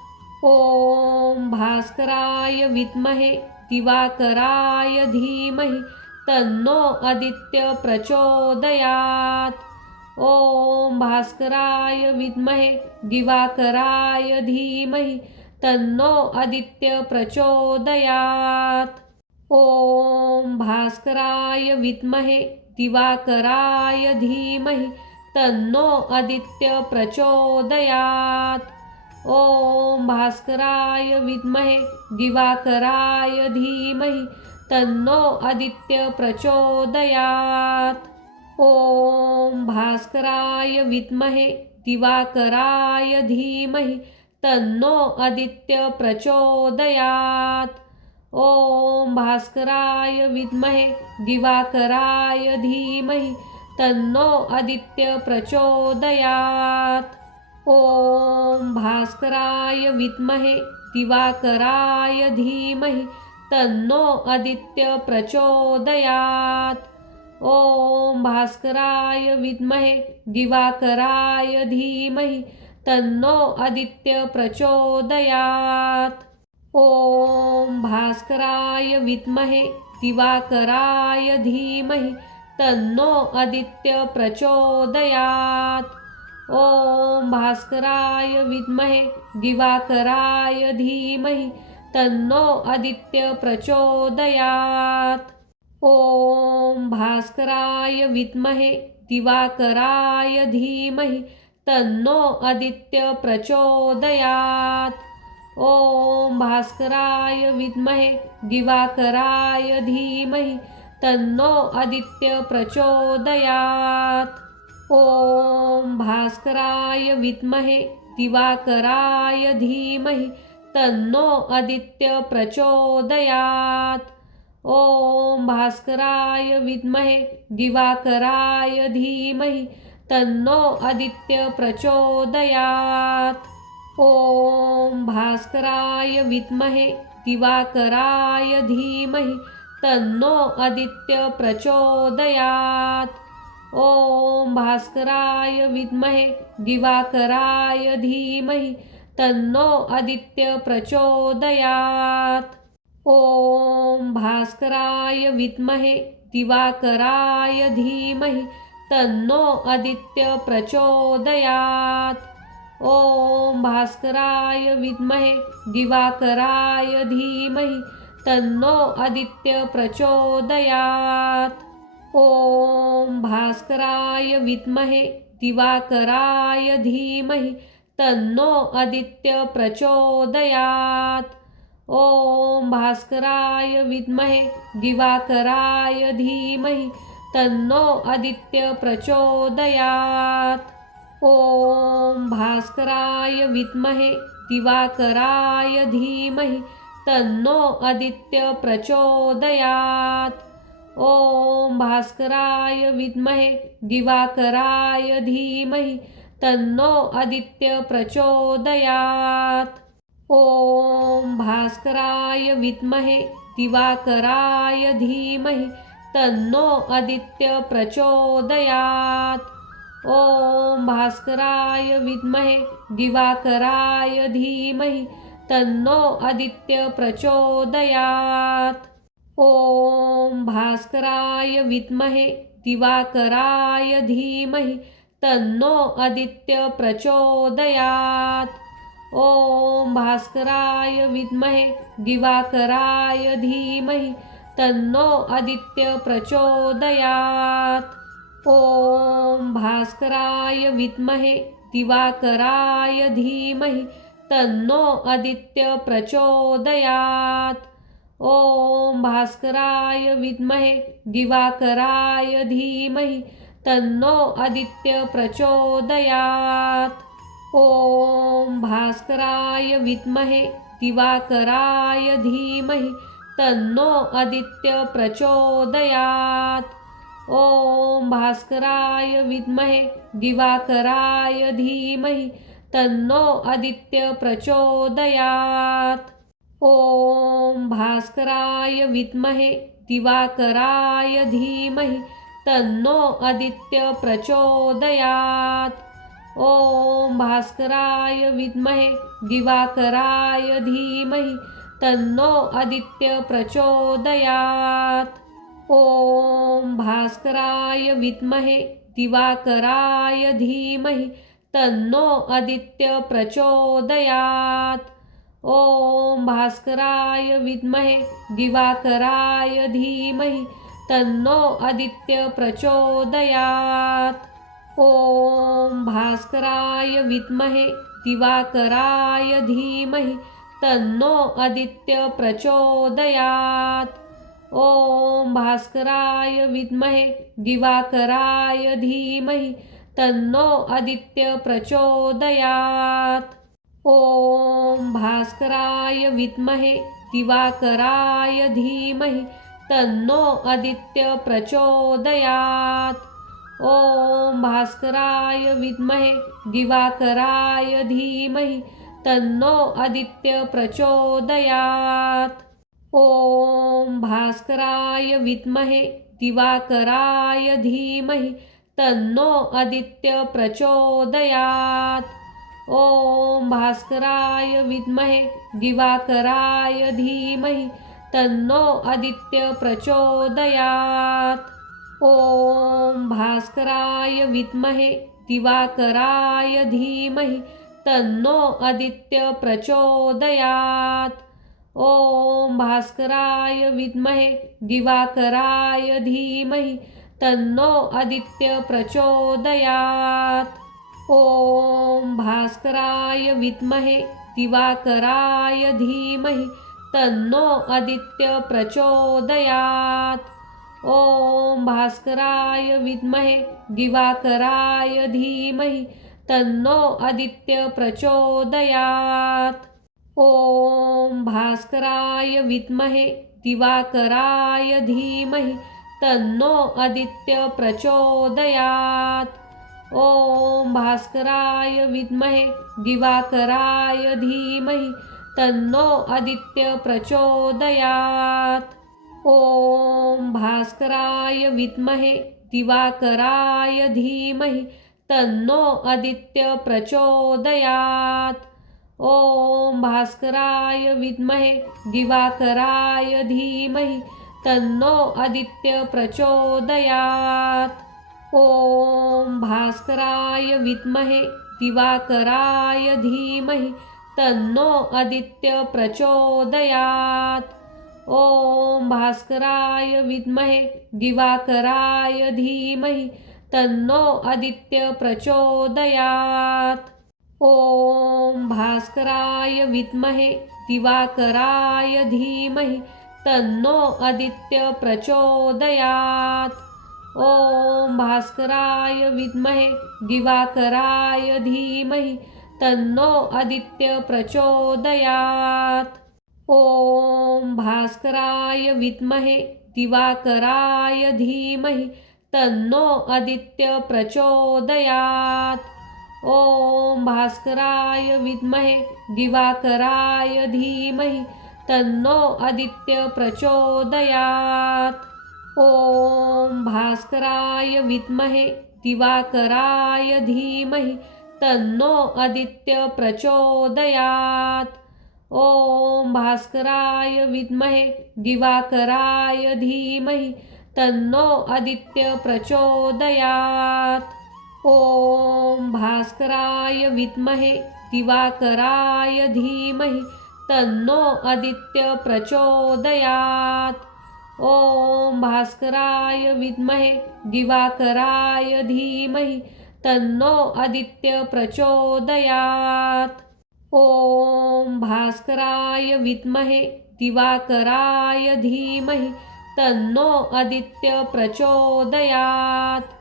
ओम भास्कराय विद्महे दिवाकराय धीमहि तन्नो आदित्य प्रचोदयात्। ओम भास्कराय विद्महे दिवाकराय धीमहि तन्नो आदित्य प्रचोदयात्। ओम भास्कराय विद्महे दिवाकराय धीमहि तन्नो आदित्य प्रचोदयात्। ओम भास्कराय विद्महे दिवाकराय धीमहि तन्नो आदित्य प्रचोदयात्। ओम भास्कराय विद्महे दिवाकराय धीमहि तन्नो आदित्य प्रचोदयात्। ओम भास्कराय विद्महे दिवाकराय धीमहि तन्नो आदित्य प्रचोदयात्। ओम भास्कराय विद्महे दिवाकराय धीमहि तन्नो आदित्य प्रचोदयात्। ओम भास्कराय विद्महे दिवाकराय धीमहि तन्नो आदित्य प्रचोदयात्। ओम भास्कराय विद्महे दिवाकराय धीमहि तन्नो आदित्य प्रचोदयात्। ओम भास्कराय विद्महे दिवाकराय धीमहि तन्नो आदित्य प्रचोदयात्। ओम भास्कराय विद्महे दिवाकराय धीमहि तन्नो आदित्य प्रचोदयात्। ॐ भास्कराय विद्महे दिवाकराय धीमहि तन्नो आदित्य प्रचोदयात्। ॐ भास्कराय विद्महे दिवाकराय धीमहि तन्नो आदित्य प्रचोदयात्। ॐ भास्कराय विद्महे दिवाकराय धीमहि तन्नो आदित्य प्रचोदयात्। ॐ भास्कराय विद्महे दिवाकराय धीमहि तन्नो आदित्य प्रचोदयात्। ॐ भास्कराय विद्महे दिवाकराय धीमहि तन्नो आदित्य प्रचोदयात्। ॐ भास्कराय विद्महे दिवाकराय धीमहि तन्नो आदित्य प्रचोदयात्। ॐ भास्कराय विद्महे दिवाकराय धीमहि तन्नो आदित्य प्रचोदयात्। ॐ भास्कराय विद्महे दिवाकराय धीमहि तन्नो आदित्य प्रचोदयात्। ॐ भास्कराय विद्महे दिवाकराय धीमहि तन्नो आदित्य प्रचोदयात्। ॐ भास्कराय विद्महे दिवाकराय धीमहि तन्नो आदित्य प्रचोदयात्। ॐ भास्कराय विद्महे दिवाकराय धीमहि तन्नो आदित्य प्रचोदयात्। ॐ भास्कराय विद्महे दिवाकराय धीमहि तन्नो आदित्य प्रचोदयात्। ॐ भास्कराय विद्महे दिवाकराय धीमहि तन्नो आदित्य प्रचोदयात्। ॐ भास्कराय विद्महे दिवाकराय धीमहि तन्नो आदित्य प्रचोदयात्। ॐ भास्कराय विद्महे दिवाकराय धीमहि तन्नो आदित्य प्रचोदयात्। ॐ भास्कराय विद्महे दिवाकराय धीमहि तन्नो आदित्य प्रचोदयात्। ॐ भास्कराय विद्महे दिवाकराय धीमहि तन्नो आदित्य प्रचोदयात्। ॐ भास्कराय विद्महे दिवाकराय धीमहि तन्नो आदित्य प्रचोदयात्। ॐ भास्कराय विद्महे दिवाकराय धीमहि तन्नो आदित्य प्रचोदयात्। ॐ भास्कराय विद्महे दिवाकराय धीमहि तन्नो आदित्य प्रचोदयात्। ॐ भास्कराय विद्महे दिवाकराय धीमहि तन्नो आदित्य प्रचोदयात्। ॐ भास्कराय विद्महे दिवाकराय धीमहि तन्नो आदित्य प्रचोदयात्। ॐ भास्कराय विद्महे दिवाकराय धीमहि तन्नो आदित्य प्रचोदयात्। ॐ भास्कराय विद्महे दिवाकराय धीमहि तन्नो आदित्य प्रचोदयात्। ॐ भास्कराय विद्महे दिवाकराय धीमहि तन्नो आदित्य प्रचोदयात्। ॐ भास्कराय विद्महे दिवाकराय धीमहि तन्नो आदित्य प्रचोदयात्। ॐ भास्कराय विद्महे दिवाकराय धीमहि तन्नो आदित्य प्रचोदयात्। ॐ भास्कराय विद्महे दिवाकराय धीमहि तन्नो आदित्य प्रचोदयात्। ॐ भास्कराय विद्महे दिवाकराय धीमहि तन्नो आदित्य प्रचोदयात्। ॐ भास्कराय विद्महे दिवाकराय धीमहि तन्नो आदित्य प्रचोदयात्। ॐ भास्कराय विद्महे दिवाकराय धीमहि तन्नो आदित्य प्रचोदयात्। ओम भास्कराय विद्महे दिवाकराय धीमहि तन्नो आदित्य प्रचोदयात्। ओम भास्कराय विद्महे दिवाकराय धीमहि तन्नो आदित्य प्रचोदयात्। ओम भास्कराय विद्महे दिवाकराय धीमहि तन्नो आदित्य प्रचोदयात्। ओम भास्कराय विद्महे दिवाकराय धीमहि तन्नो आदित्य प्रचोदयात्। ओम भास्कराय विद्महे दिवाकराय धीमहि तन्नो आदित्य प्रचोदयात्। ओम भास्कराय विद्महे दिवाकराय धीमहि तन्नो आदित्य प्रचोदयात्। ओम भास्कराय विद्महे दिवाकराय धीमहि तन्नो आदित्य प्रचोदयात्। ओम भास्कराय विद्महे दिवाकराय धीमहि तन्नो आदित्य प्रचोदयात्। ओम भास्कराय विद्महे दिवाकराय धीमहि तन्नो आदित्य प्रचोदयात्। ओम भास्कराय विद्महे दिवाकराय धीमहि तन्नो आदित्य प्रचोदयात्। ओम भास्कराय विद्महे दिवाकराय धीमहि तन्नो आदित्य प्रचोदयात्। ओम भास्कराय विद्महे दिवाकराय धीमहि तन्नो आदित्य प्रचोदयात्। ओम भास्कराय विद्महे दिवाकराय धीमहि तन्नो आदित्य प्रचोदयात्। ओम भास्कराय विद्महे दिवाकराय धीमहि तन्नो आदित्य प्रचोदयात्। ओम भास्कराय विद्महे दिवाकराय धीमहि तन्नो आदित्य प्रचोदयात्। ओम भास्कराय विद्महे दिवाकराय धीमहि तन्नो आदित्य प्रचोदयात्। ओम भास्कराय विद्महे दिवाकराय धीमहि तन्नो आदित्य प्रचोदयात्।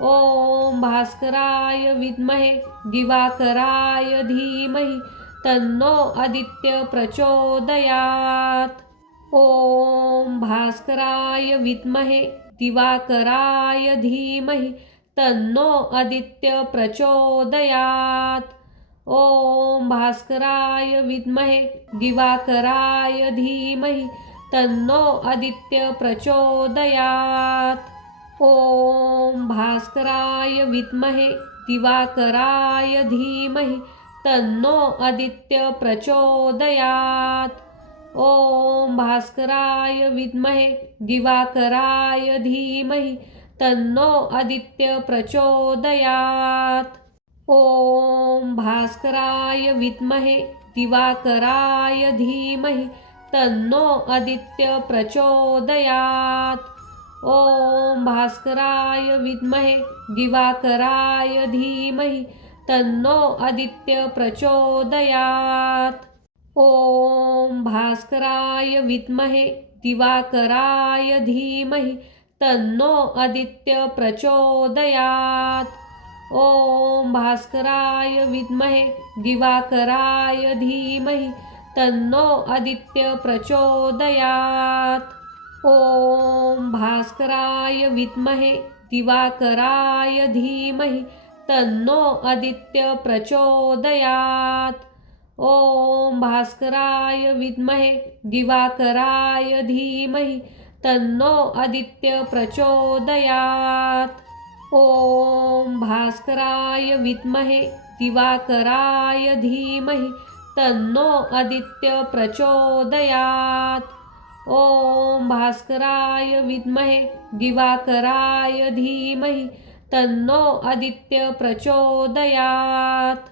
ओम भास्कराय विद्महे दिवाकराय धीमहि तन्नो आदित्य प्रचोदयात्। ओम भास्कराय विद्महे दिवाकराय धीमहि तन्नो आदित्य प्रचोदयात्। ओम भास्कराय विद्महे दिवाकराय धीमहि तन्नो आदित्य प्रचोदयात्। ओम भास्कराय विद्महे दिवाकराय धीमहि तन्नो आदित्य प्रचोदयात्। ओम भास्कराय विद्महे दिवाकराय धीमहि तन्नो आदित्य प्रचोदयात्। ओम भास्कराय विद्महे दिवाकराय धीमहि तन्नो आदित्य प्रचोदयात्। ओम भास्कराय विद्महे दिवाकराय धीमहि तन्नो आदित्य प्रचोदयात्। ओम भास्कराय विद्महे दिवाकराय धीमहि तन्नो आदित्य प्रचोदयात्। ओम भास्कराय विद्महे दिवाकराय धीमहि तन्नो आदित्य प्रचोदयात्। ओम भास्कराय विद्महे दिवाकराय धीमहि तन्नो आदित्य प्रचोदयात्। ओम भास्कराय विद्महे दिवाकराय धीमहि तन्नो आदित्य प्रचोदयात्। ओम भास्कराय विद्महे दिवाकराय धीमहि तन्नो आदित्य प्रचोदयात्। ओम भास्कराय विद्महे दिवाकराय धीमहि तन्नो आदित्य प्रचोदयात्।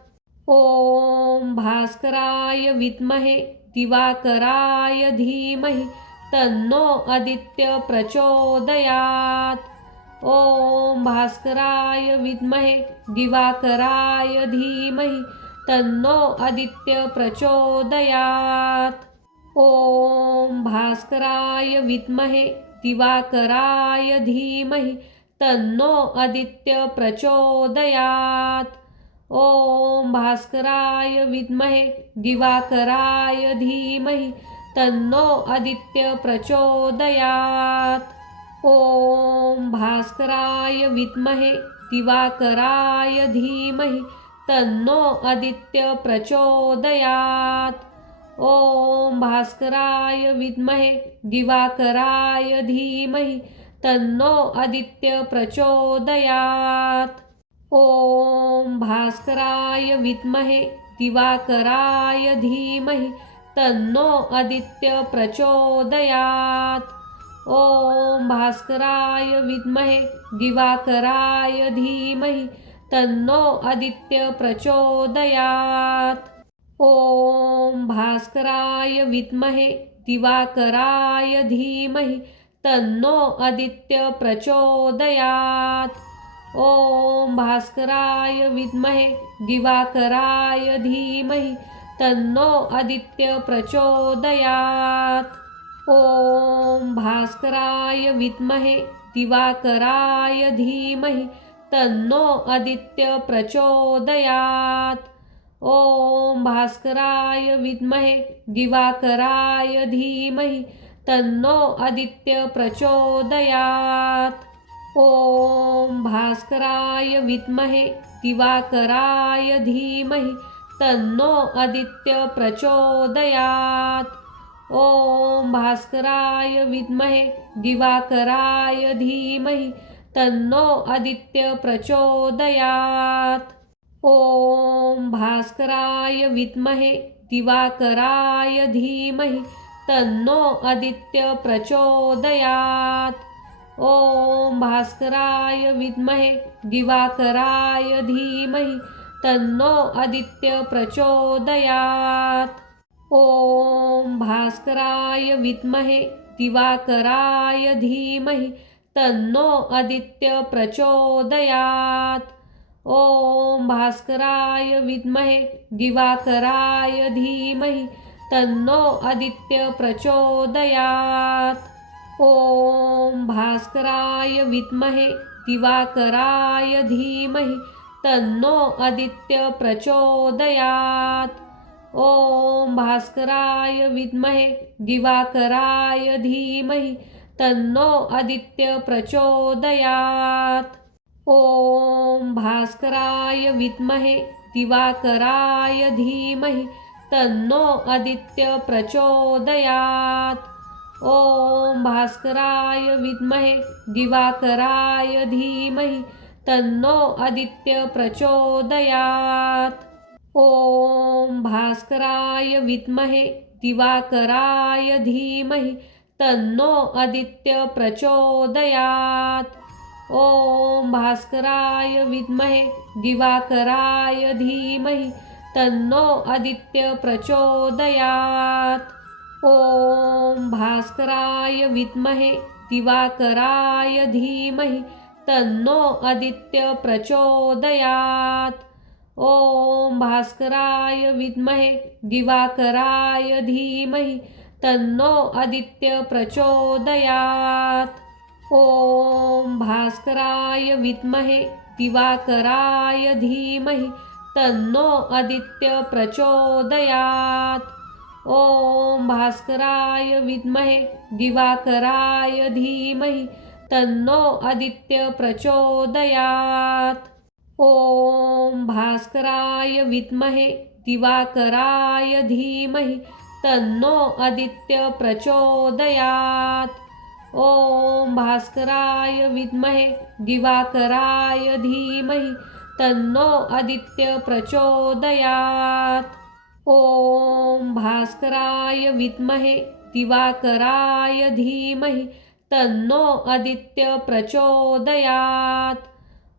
ओम भास्कराय विद्महे दिवाकराय धीमहि तन्नो आदित्य प्रचोदयात्। ओम भास्कराय विद्महे दिवाकराय धीमहि तन्नो आदित्य प्रचोदयात्। ओम भास्कराय विद्महे दिवाकराय धीमहि तन्नो आदित्य प्रचोदयात्। ओम भास्कराय विद्महे दिवाकराय धीमहि तन्नो आदित्य प्रचोदयात्। ओम भास्कराय विद्महे दिवाकराय धीमहि तन्नो आदित्य प्रचोदयात्। ओम भास्कराय विद्महे दिवाकराय धीमहि तन्नो आदित्य प्रचोदयात्। ओम भास्कराय विद्महे दिवाकराय धीमहि तन्नो आदित्य प्रचोदयात्। ओम भास्कराय विद्महे दिवाकराय धीमहि तन्नो आदित्य प्रचोदयात्। ओम भास्कराय विद्महे दिवाकराय धीमहि तन्नो आदित्य प्रचोदयात्। ओम भास्कराय विद्महे दिवाकराय धीमहि तन्नो आदित्य प्रचोदयात्। ओम भास्कराय विद्महे दिवाकराय धीमहि तन्नो आदित्य प्रचोदयात्। ओम भास्कराय विद्महे दिवाकराय धीमहि तन्नो आदित्य प्रचोदयात्। ओम भास्कराय विद्महे दिवाकराय धीमहि तन्नो आदित्य प्रचोदयात्। ओम भास्कराय विद्महे दिवाकराय धीमहि तन्नो आदित्य प्रचोदयात्। ओम भास्कराय विद्महे दिवाकराय धीमहि तन्नो आदित्य प्रचोदयात्। ओम भास्कराय विद्महे दिवाकराय धीमहि तन्नो आदित्य प्रचोदयात्। ओम भास्कराय विद्महे दिवाकराय धीमहि तन्नो आदित्य प्रचोदयात्। ओम भास्कराय विद्महे दिवाकराय धीमहि तन्नो आदित्य प्रचोदयात्। ओम भास्कराय विद्महे दिवाकराय धीमहि तन्नो आदित्य प्रचोदयात्। ओम भास्कराय विद्महे दिवाकराय धीमहि तन्नो आदित्य प्रचोदयात्। ओम भास्कराय विद्महे दिवाकराय धीमहि तन्नो आदित्य प्रचोदयात्। ओम भास्कराय विद्महे दिवाकराय धीमहि तन्नो आदित्य प्रचोदयात्। ओम भास्कराय विद्महे दिवाकराय धीमहि तन्नो आदित्य प्रचोदयात्। ओम भास्कराय विद्महे दिवाकराय धीमहि तन्नो आदित्य प्रचोदयात्। ओम भास्कराय विद्महे दिवाकराय धीमहि तन्नो आदित्य प्रचोदयात्। ओम भास्कराय विद्महे दिवाकराय धीमहि तन्नो आदित्य प्रचोदयात्। ओम भास्कराय विद्महे दिवाकराय धीमहि तन्नो आदित्य प्रचोदयात्। ओम भास्कराय विद्महे दिवाकराय धीमहि तन्नो आदित्य प्रचोदयात्। ओम भास्कराय विद्महे दिवाकराय धीमहि तन्नो आदित्य प्रचोदयात्। ओम भास्कराय विद्महे दिवाकराय धीमहि तन्नो आदित्य प्रचोदयात्। ओम भास्कराय विद्महे दिवाकराय धीमहि तन्नो आदित्य प्रचोदयात्।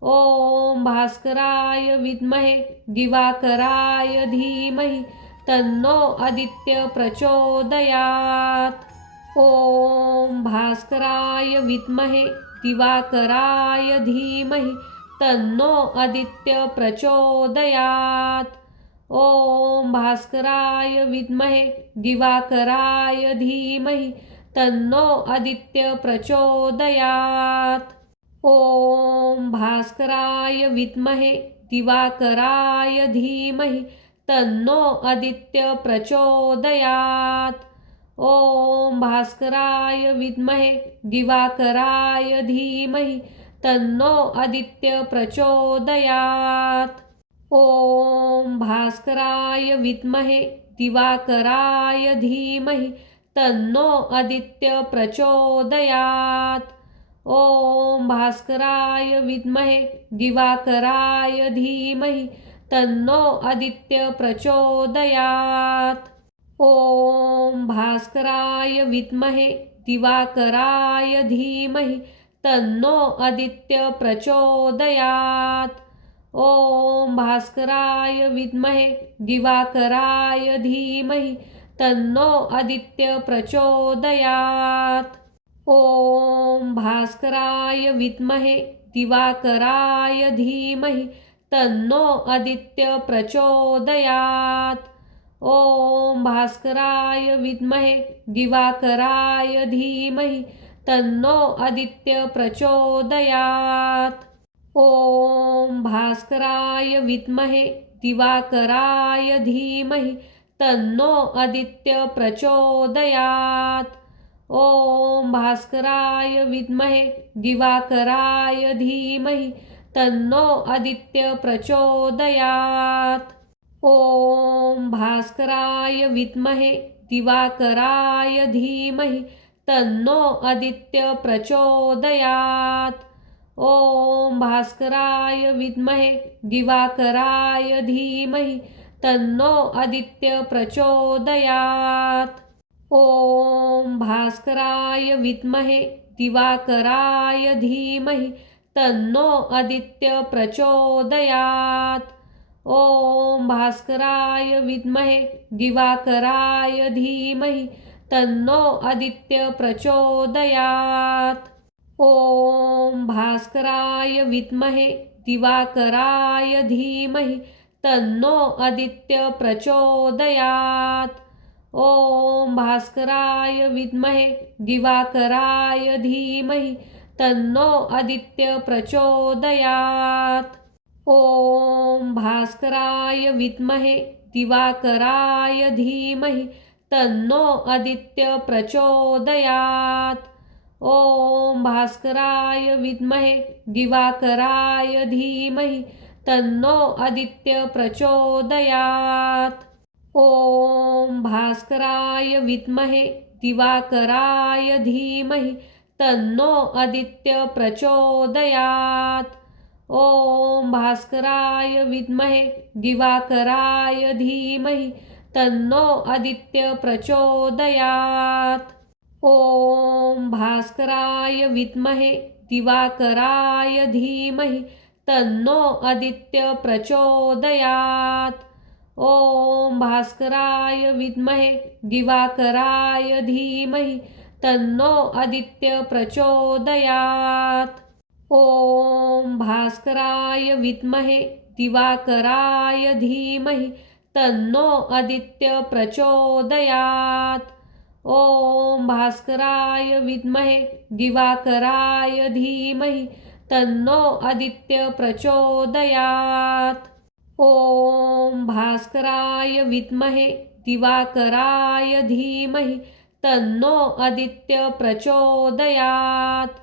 ओम भास्कराय विद्महे दिवाकराय धीमहि तन्नो आदित्य प्रचोदयात्। ओम भास्कराय विद्महे दिवाकराय धीमहि तन्नो आदित्य प्रचोदयात्। ॐ भास्कराय विद्महे दिवाकराय धीमहि तन्नो आदित्य प्रचोदयात्। ॐ भास्कराय विद्महे दिवाकराय धीमहि तन्नो आदित्य प्रचोदयात्। ॐ भास्कराय विद्महे दिवाकराय धीमहि तन्नो आदित्य प्रचोदयात्। ॐ भास्कराय विद्महे दिवाकराय धीमहि तन्नो आदित्य प्रचोदयात्। ॐ भास्कराय विद्महे दिवाकराय धीमहि तन्नो आदित्य प्रचोदयात्। ॐ भास्कराय विद्महे दिवाकराय धीमहि तन्नो आदित्य प्रचोदयात्। ॐ भास्कराय विद्महे दिवाकराय धीमहि तन्नो आदित्य प्रचोदयात्। ॐ भास्कराय विद्महे दिवाकराय धीमहि तन्नो आदित्य प्रचोदयात्। ॐ भास्कराय विद्महे दिवाकराय धीमहि तन्नो आदित्य प्रचोदयात्। ॐ भास्कराय विद्महे दिवाकराय धीमहि तन्नो आदित्य प्रचोदयात्। ॐ भास्कराय विद्महे दिवाकराय धीमहि तन्नो आदित्य प्रचोदयात्। ॐ भास्कराय विद्महे दिवाकराय धीमहि तन्नो आदित्य प्रचोदयात्। ॐ भास्कराय विद्महे दिवाकराय धीमहि तन्नो आदित्य प्रचोदयात्। ॐ भास्कराय विद्महे दिवाकराय धीमहि तन्नो आदित्य प्रचोदयात्। ॐ भास्कराय विद्महे दिवाकराय धीमहि तन्नो आदित्य प्रचोदयात्। ॐ भास्कराय विद्महे दिवाकराय धीमहि तन्नो आदित्य प्रचोदयात्। ॐ भास्कराय विद्महे दिवाकराय धीमहि तन्नो आदित्य प्रचोदयात्। ॐ भास्कराय विद्महे दिवाकराय धीमहि तन्नो आदित्य प्रचोदयात्। ॐ भास्कराय विद्महे दिवाकराय धीमहि तन्नो आदित्य प्रचोदयात्। ॐ भास्कराय विद्महे दिवाकराय धीमहि तन्नो आदित्य प्रचोदयात्। ॐ भास्कराय विद्महे दिवाकराय धीमहि तन्नो आदित्य प्रचोदयात्। ॐ भास्कराय विद्महे दिवाकराय धीमहि तन्नो आदित्य प्रचोदयात्। ॐ भास्कराय विद्महे दिवाकराय धीमहि तन्नो आदित्य प्रचोदयात्। ॐ भास्कराय विद्महे दिवाकराय धीमहि तन्नो आदित्य प्रचोदयात्। ॐ भास्कराय विद्महे दिवाकराय धीमहि तन्नो आदित्य प्रचोदयात्। ॐ भास्कराय विद्महे दिवाकराय धीमहि तन्नो आदित्य प्रचोदयात्।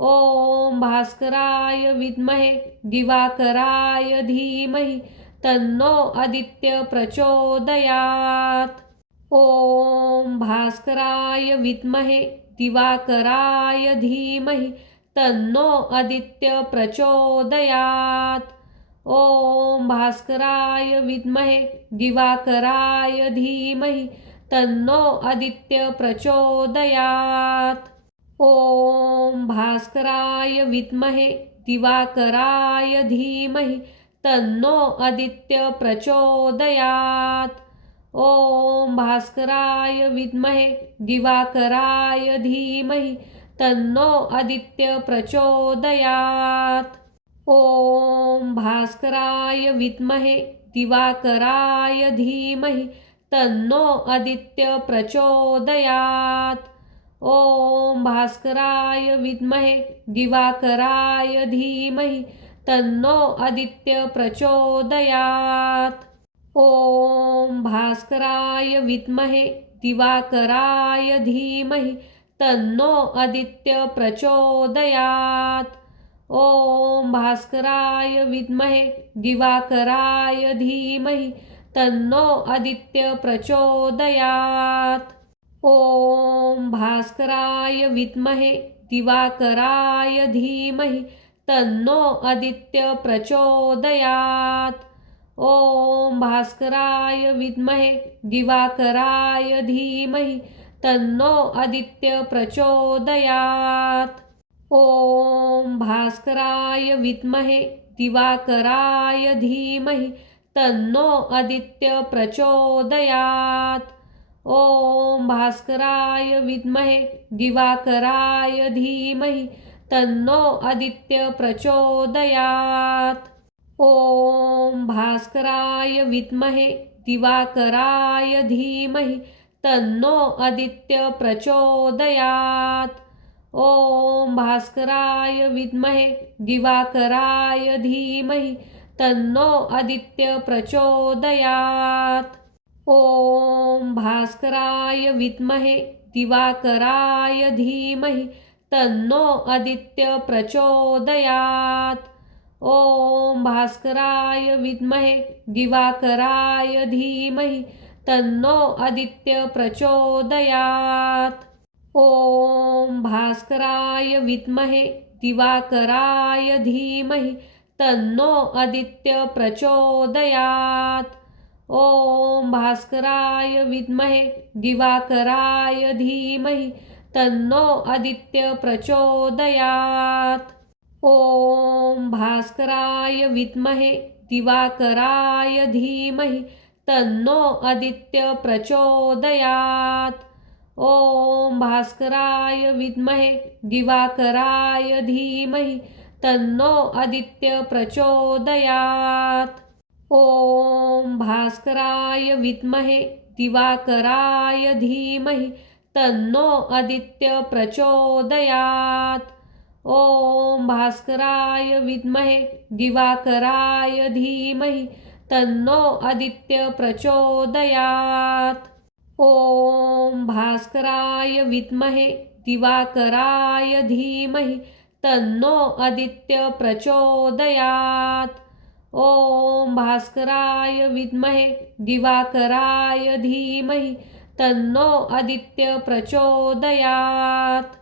ॐ भास्कराय विद्महे दिवाकराय धीमहि तन्नो आदित्य प्रचोदयात्। ॐ भास्कराय विद्महे दिवाकराय धीमहि तन्नो आदित्य प्रचोदयात्। ॐ भास्कराय विद्महे दिवाकराय धीमहि तन्नो आदित्य प्रचोदयात्। ॐ भास्कराय विद्महे दिवाकराय धीमहि तन्नो आदित्य प्रचोदयात्। ॐ भास्कराय विद्महे दिवाकराय धीमहि तन्नो आदित्य प्रचोदयात्। ओम भास्कराय विद्महे दिवाकराय धीमहि तन्नो आदित्य प्रचोदयात्। ओम भास्कराय विद्महे दिवाकराय धीमहि तन्नो आदित्य प्रचोदयात्। ओम भास्कराय विद्महे दिवाकराय धीमहि तन्नो आदित्य प्रचोदयात्। ओम भास्कराय विद्महे दिवाकराय धीमहि तन्नो आदित्य प्रचोदयात्। ओम भास्कराय विद्महे दिवाकराय धीमहि तन्नो आदित्य प्रचोदयात्। ओम भास्कराय विद्महे दिवाकराय धीमहि तन्नो आदित्य प्रचोदयात्। ओम भास्कराय विद्महे दिवाकराय धीमहि तन्नो आदित्य प्रचोदयात्। ओम भास्कराय विद्महे दिवाकराय धीमहि तन्नो आदित्य प्रचोदयात्। ओम भास्कराय विद्महे दिवाकराय धीमहि तन्नो आदित्य प्रचोदयात्। ओम भास्कराय विद्महे दिवाकराय धीमहि तन्नो आदित्य प्रचोदयात्। ओम भास्कराय विद्महे दिवाकराय धीमहि तन्नो आदित्य प्रचोदयात्। ओम भास्कराय विद्महे दिवाकराय धीमहि तन्नो आदित्य प्रचोदयात्। ओम भास्कराय विद्महे दिवाकराय धीमहि तन्नो आदित्य प्रचोदयात्। ओम भास्कराय विद्महे दिवाकराय धीमहि तन्नो आदित्य प्रचोदयात्। ओम भास्कराय विद्महे दिवाकराय धीमहि तन्नो आदित्य प्रचोदयात्। ओम भास्कराय विद्महे दिवाकराय धीमहि तन्नो आदित्य प्रचोदयात्। ओम भास्कराय विद्महे दिवाकराय धीमहि तन्नो आदित्य प्रचोदयात्। ओम भास्कराय विद्महे दिवाकराय धीमहि तन्नो आदित्य प्रचोदयात्। ओम भास्कराय विद्महे दिवाकराय धीमहि तन्नो आदित्य प्रचोदयात्। ओम भास्कराय विद्महे दिवाकराय धीमहि तन्नो आदित्य प्रचोदयात्।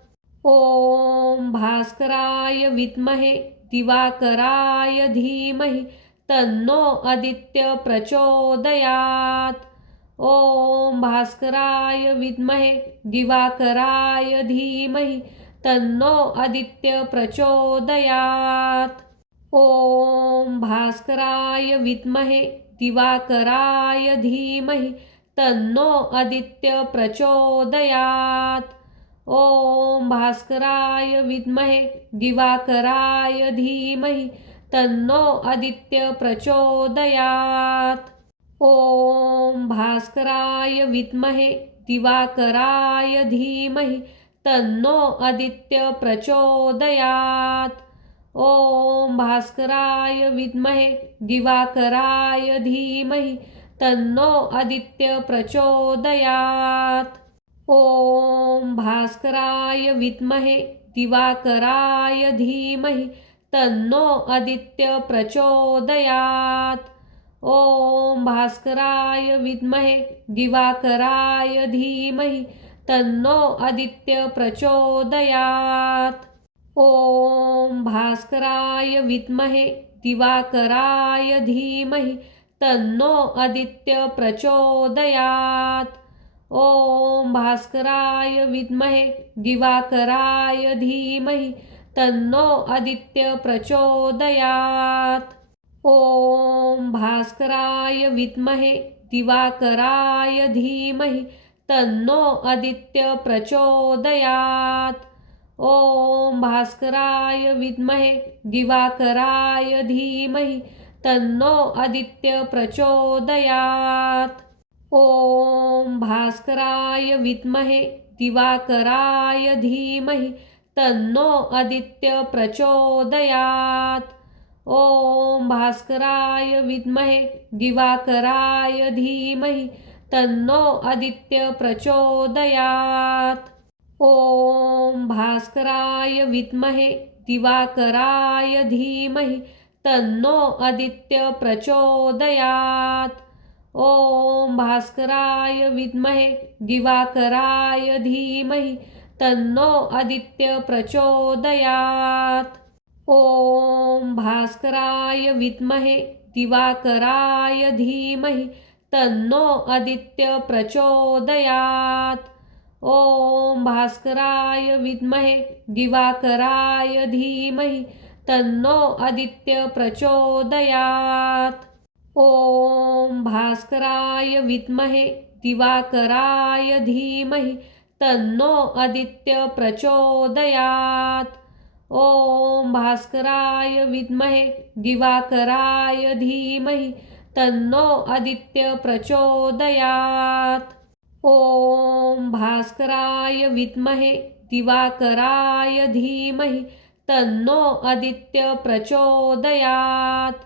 ओम भास्कराय विद्महे दिवाकराय धीमहि तन्नो आदित्य प्रचोदयात्। ओम भास्कराय विद्महे दिवाकराय धीमहि तन्नो आदित्य प्रचोदयात्। ओम भास्कराय विद्महे दिवाकराय धीमहि तन्नो आदित्य प्रचोदयात्। ओम भास्कराय विद्महे दिवाकराय धीमहि तन्नो आदित्य प्रचोदयात्। ओम भास्कराय विद्महे दिवाकराय धीमहि तन्नो आदित्य प्रचोदयात्। ओम भास्कराय विद्महे दिवाकराय धीमहि तन्नो आदित्य प्रचोदयात्। ओम भास्कराय विद्महे दिवाकराय धीमहि तन्नो आदित्य प्रचोदयात्। ओम भास्कराय विद्महे दिवाकराय धीमहि तन्नो आदित्य प्रचोदयात्। ओम भास्कराय विद्महे दिवाकराय धीमहि तन्नो आदित्य प्रचोदयात्। ओम भास्कराय विद्महे दिवाकराय धीमहि तन्नो आदित्य प्रचोदयात्। ओम भास्कराय विद्महे दिवाकराय धीमहि तन्नो आदित्य प्रचोदयात्। ओम भास्कराय विद्महे दिवाकराय धीमहि तन्नो आदित्य प्रचोदयात्। ओम भास्कराय विद्महे दिवाकराय धीमहि तन्नो आदित्य प्रचोदयात्। ओम भास्कराय विद्महे दिवाकराय धीमहि तन्नो आदित्य प्रचोदयात्। ओम भास्कराय विद्महे दिवाकराय धीमहि तन्नो आदित्य प्रचोदयात्। ओम भास्कराय विद्महे दिवाकराय धीमहि तन्नो आदित्य प्रचोदयात्। ओम भास्कराय विद्महे दिवाकराय धीमहि तन्नो आदित्य प्रचोदयात्। ओम भास्कराय विद्महे दिवाकराय धीमहि तन्नो आदित्य प्रचोदयात्। ओम भास्कराय विद्महे दिवाकराय धीमहि तन्नो आदित्य प्रचोदयात्। ओम भास्कराय विद्महे दिवाकराय धीमहि तन्नो आदित्य प्रचोदयात्। ओम भास्कराय विद्महे दिवाकराय धीमहि तन्नो आदित्य प्रचोदयात्।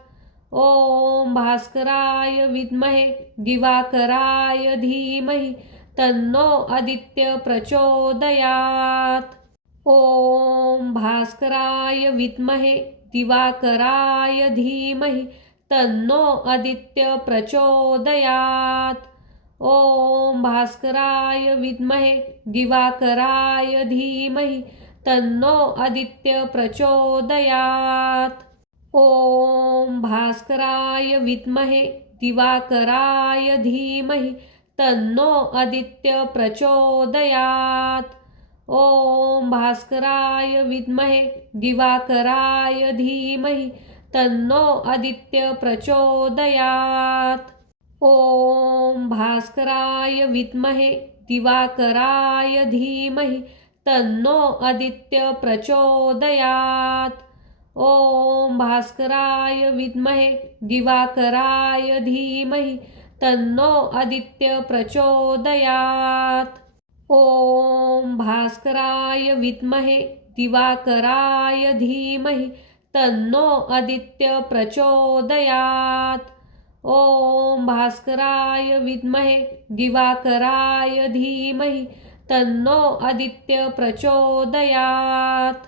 ओम भास्कराय विद्महे दिवाकराय धीमहि तन्नो आदित्य प्रचोदयात्। ओम भास्कराय विद्महे दिवाकराय धीमहि तन्नो आदित्य प्रचोदयात्। ओम भास्कराय विद्महे दिवाकराय धीमहि तन्नो आदित्य प्रचोदयात्। ओम भास्कराय विद्महे दिवाकराय धीमहि तन्नो आदित्य प्रचोदयात्। ओम भास्कराय विद्महे दिवाकराय धीमहि तन्नो आदित्य प्रचोदयात्। ओम भास्कराय विद्महे दिवाकराय धीमहि तन्नो आदित्य प्रचोदयात्। ओम भास्कराय विद्महे दिवाकराय धीमहि तन्नो आदित्य प्रचोदयात्। ओम भास्कराय विद्महे दिवाकराय धीमहि तन्नो आदित्य प्रचोदयात्। ओम भास्कराय विद्महे दिवाकराय धीमहि तन्नो आदित्य प्रचोदयात्।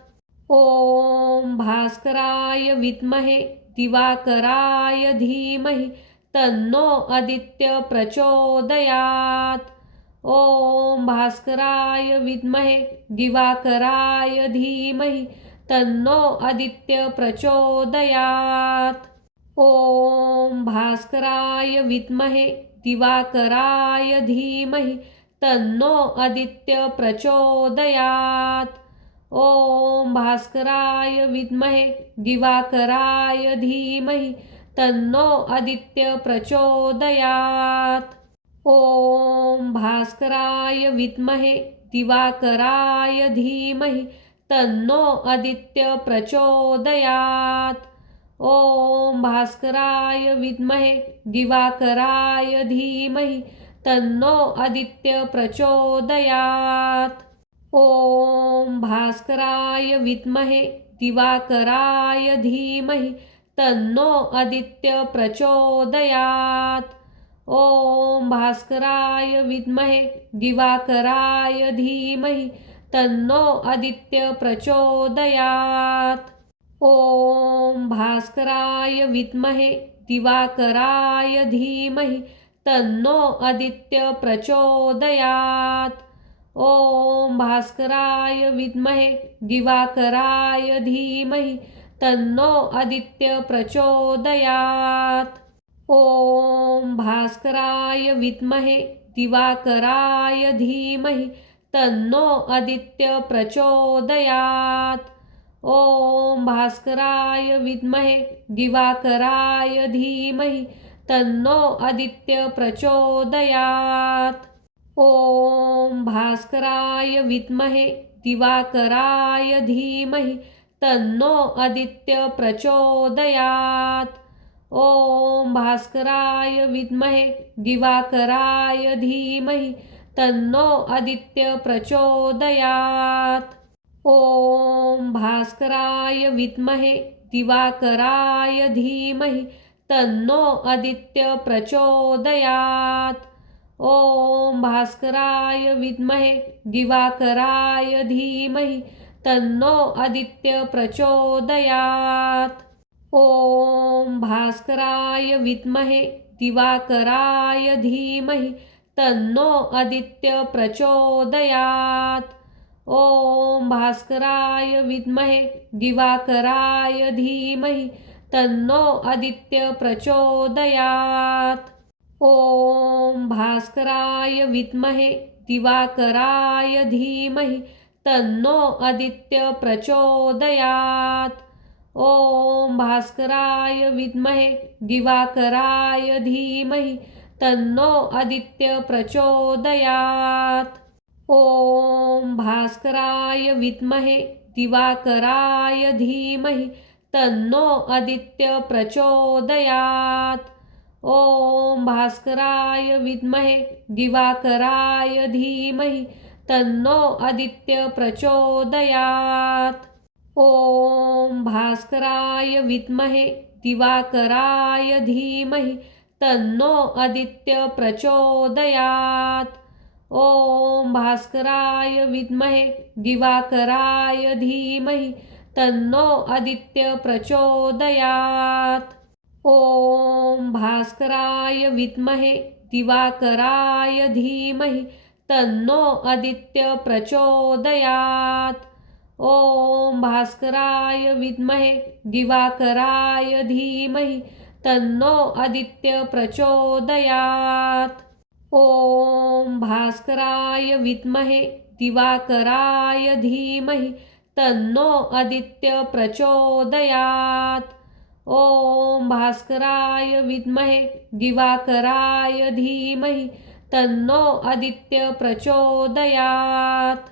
ओम भास्कराय विद्महे दिवाकराय धीमहि तन्नो आदित्य प्रचोदयात्। ओम भास्कराय विद्महे दिवाकराय धीमहि तन्नो आदित्य प्रचोदयात्। ओम भास्कराय विद्महे दिवाकराय धीमहि तन्नो आदित्य प्रचोदयात्। ओम भास्कराय विद्महे दिवाकराय धीमहि तन्नो आदित्य प्रचोदयात्। ओम भास्कराय विद्महे दिवाकराय धीमहि तन्नो आदित्य प्रचोदयात्। ओम भास्कराय विद्महे दिवाकराय धीमहि तन्नो आदित्य प्रचोदयात्। ओम भास्कराय विद्महे दिवाकराय धीमहि तन्नो आदित्य प्रचोदयात्। ओम भास्कराय विद्महे दिवाकराय धीमहि तन्नो आदित्य प्रचोदयात्। ओम भास्कराय विद्महे दिवाकराय धीमहि तन्नो आदित्य प्रचोदयात्। ओम भास्कराय विद्महे दिवाकराय धीमहि तन्नो आदित्य प्रचोदयात्। ओम भास्कराय विद्महे दिवाकराय धीमहि तन्नो आदित्य प्रचोदयात्। ओम भास्कराय विद्महे दिवाकराय धीमहि तन्नो आदित्य प्रचोदयात्। ओम भास्कराय विद्महे दिवाकराय धीमहि तन्नो आदित्य प्रचोदयात्। ओम भास्कराय विद्महे दिवाकराय धीमहि तन्नो आदित्य प्रचोदयात्। ओम भास्कराय विद्महे दिवाकराय धीमहि तन्नो आदित्य प्रचोदयात्। ओम भास्कराय विद्महे दिवाकराय धीमहि तन्नो आदित्य प्रचोदयात्। ओम भास्कराय विद्महे दिवाकराय धीमहि तन्नो आदित्य प्रचोदयात्। ओम भास्कराय विद्महे दिवाकराय धीमहि तन्नो आदित्य प्रचोदयात्। ओम भास्कराय विद्महे दिवाकराय धीमहि तन्नो आदित्य प्रचोदयात्। ओम भास्कराय विद्महे दिवाकराय धीमहि तन्नो आदित्य प्रचोदयात्। ओम भास्कराय विद्महे दिवाकराय धीमहि तन्नो आदित्य प्रचोदयात्। ओम भास्कराय विद्महे दिवाकराय धीमहि तन्नो आदित्य प्रचोदयात्। ओम भास्कराय विद्महे दिवाकराय धीमहि तन्नो आदित्य प्रचोदयात्। ओम भास्कराय विद्महे दिवाकराय धीमहि तन्नो आदित्य प्रचोदयात्। ओम भास्कराय विद्महे दिवाकराय धीमहि तन्नो आदित्य प्रचोदयात्। ओम भास्कराय विद्महे दिवाकराय धीमहि तन्नो आदित्य प्रचोदयात्। ओम भास्कराय विद्महे दिवाकराय धीमहि तन्नो आदित्य प्रचोदयात्। ओम भास्कराय विद्महे दिवाकराय धीमहि तन्नो आदित्य प्रचोदयात्।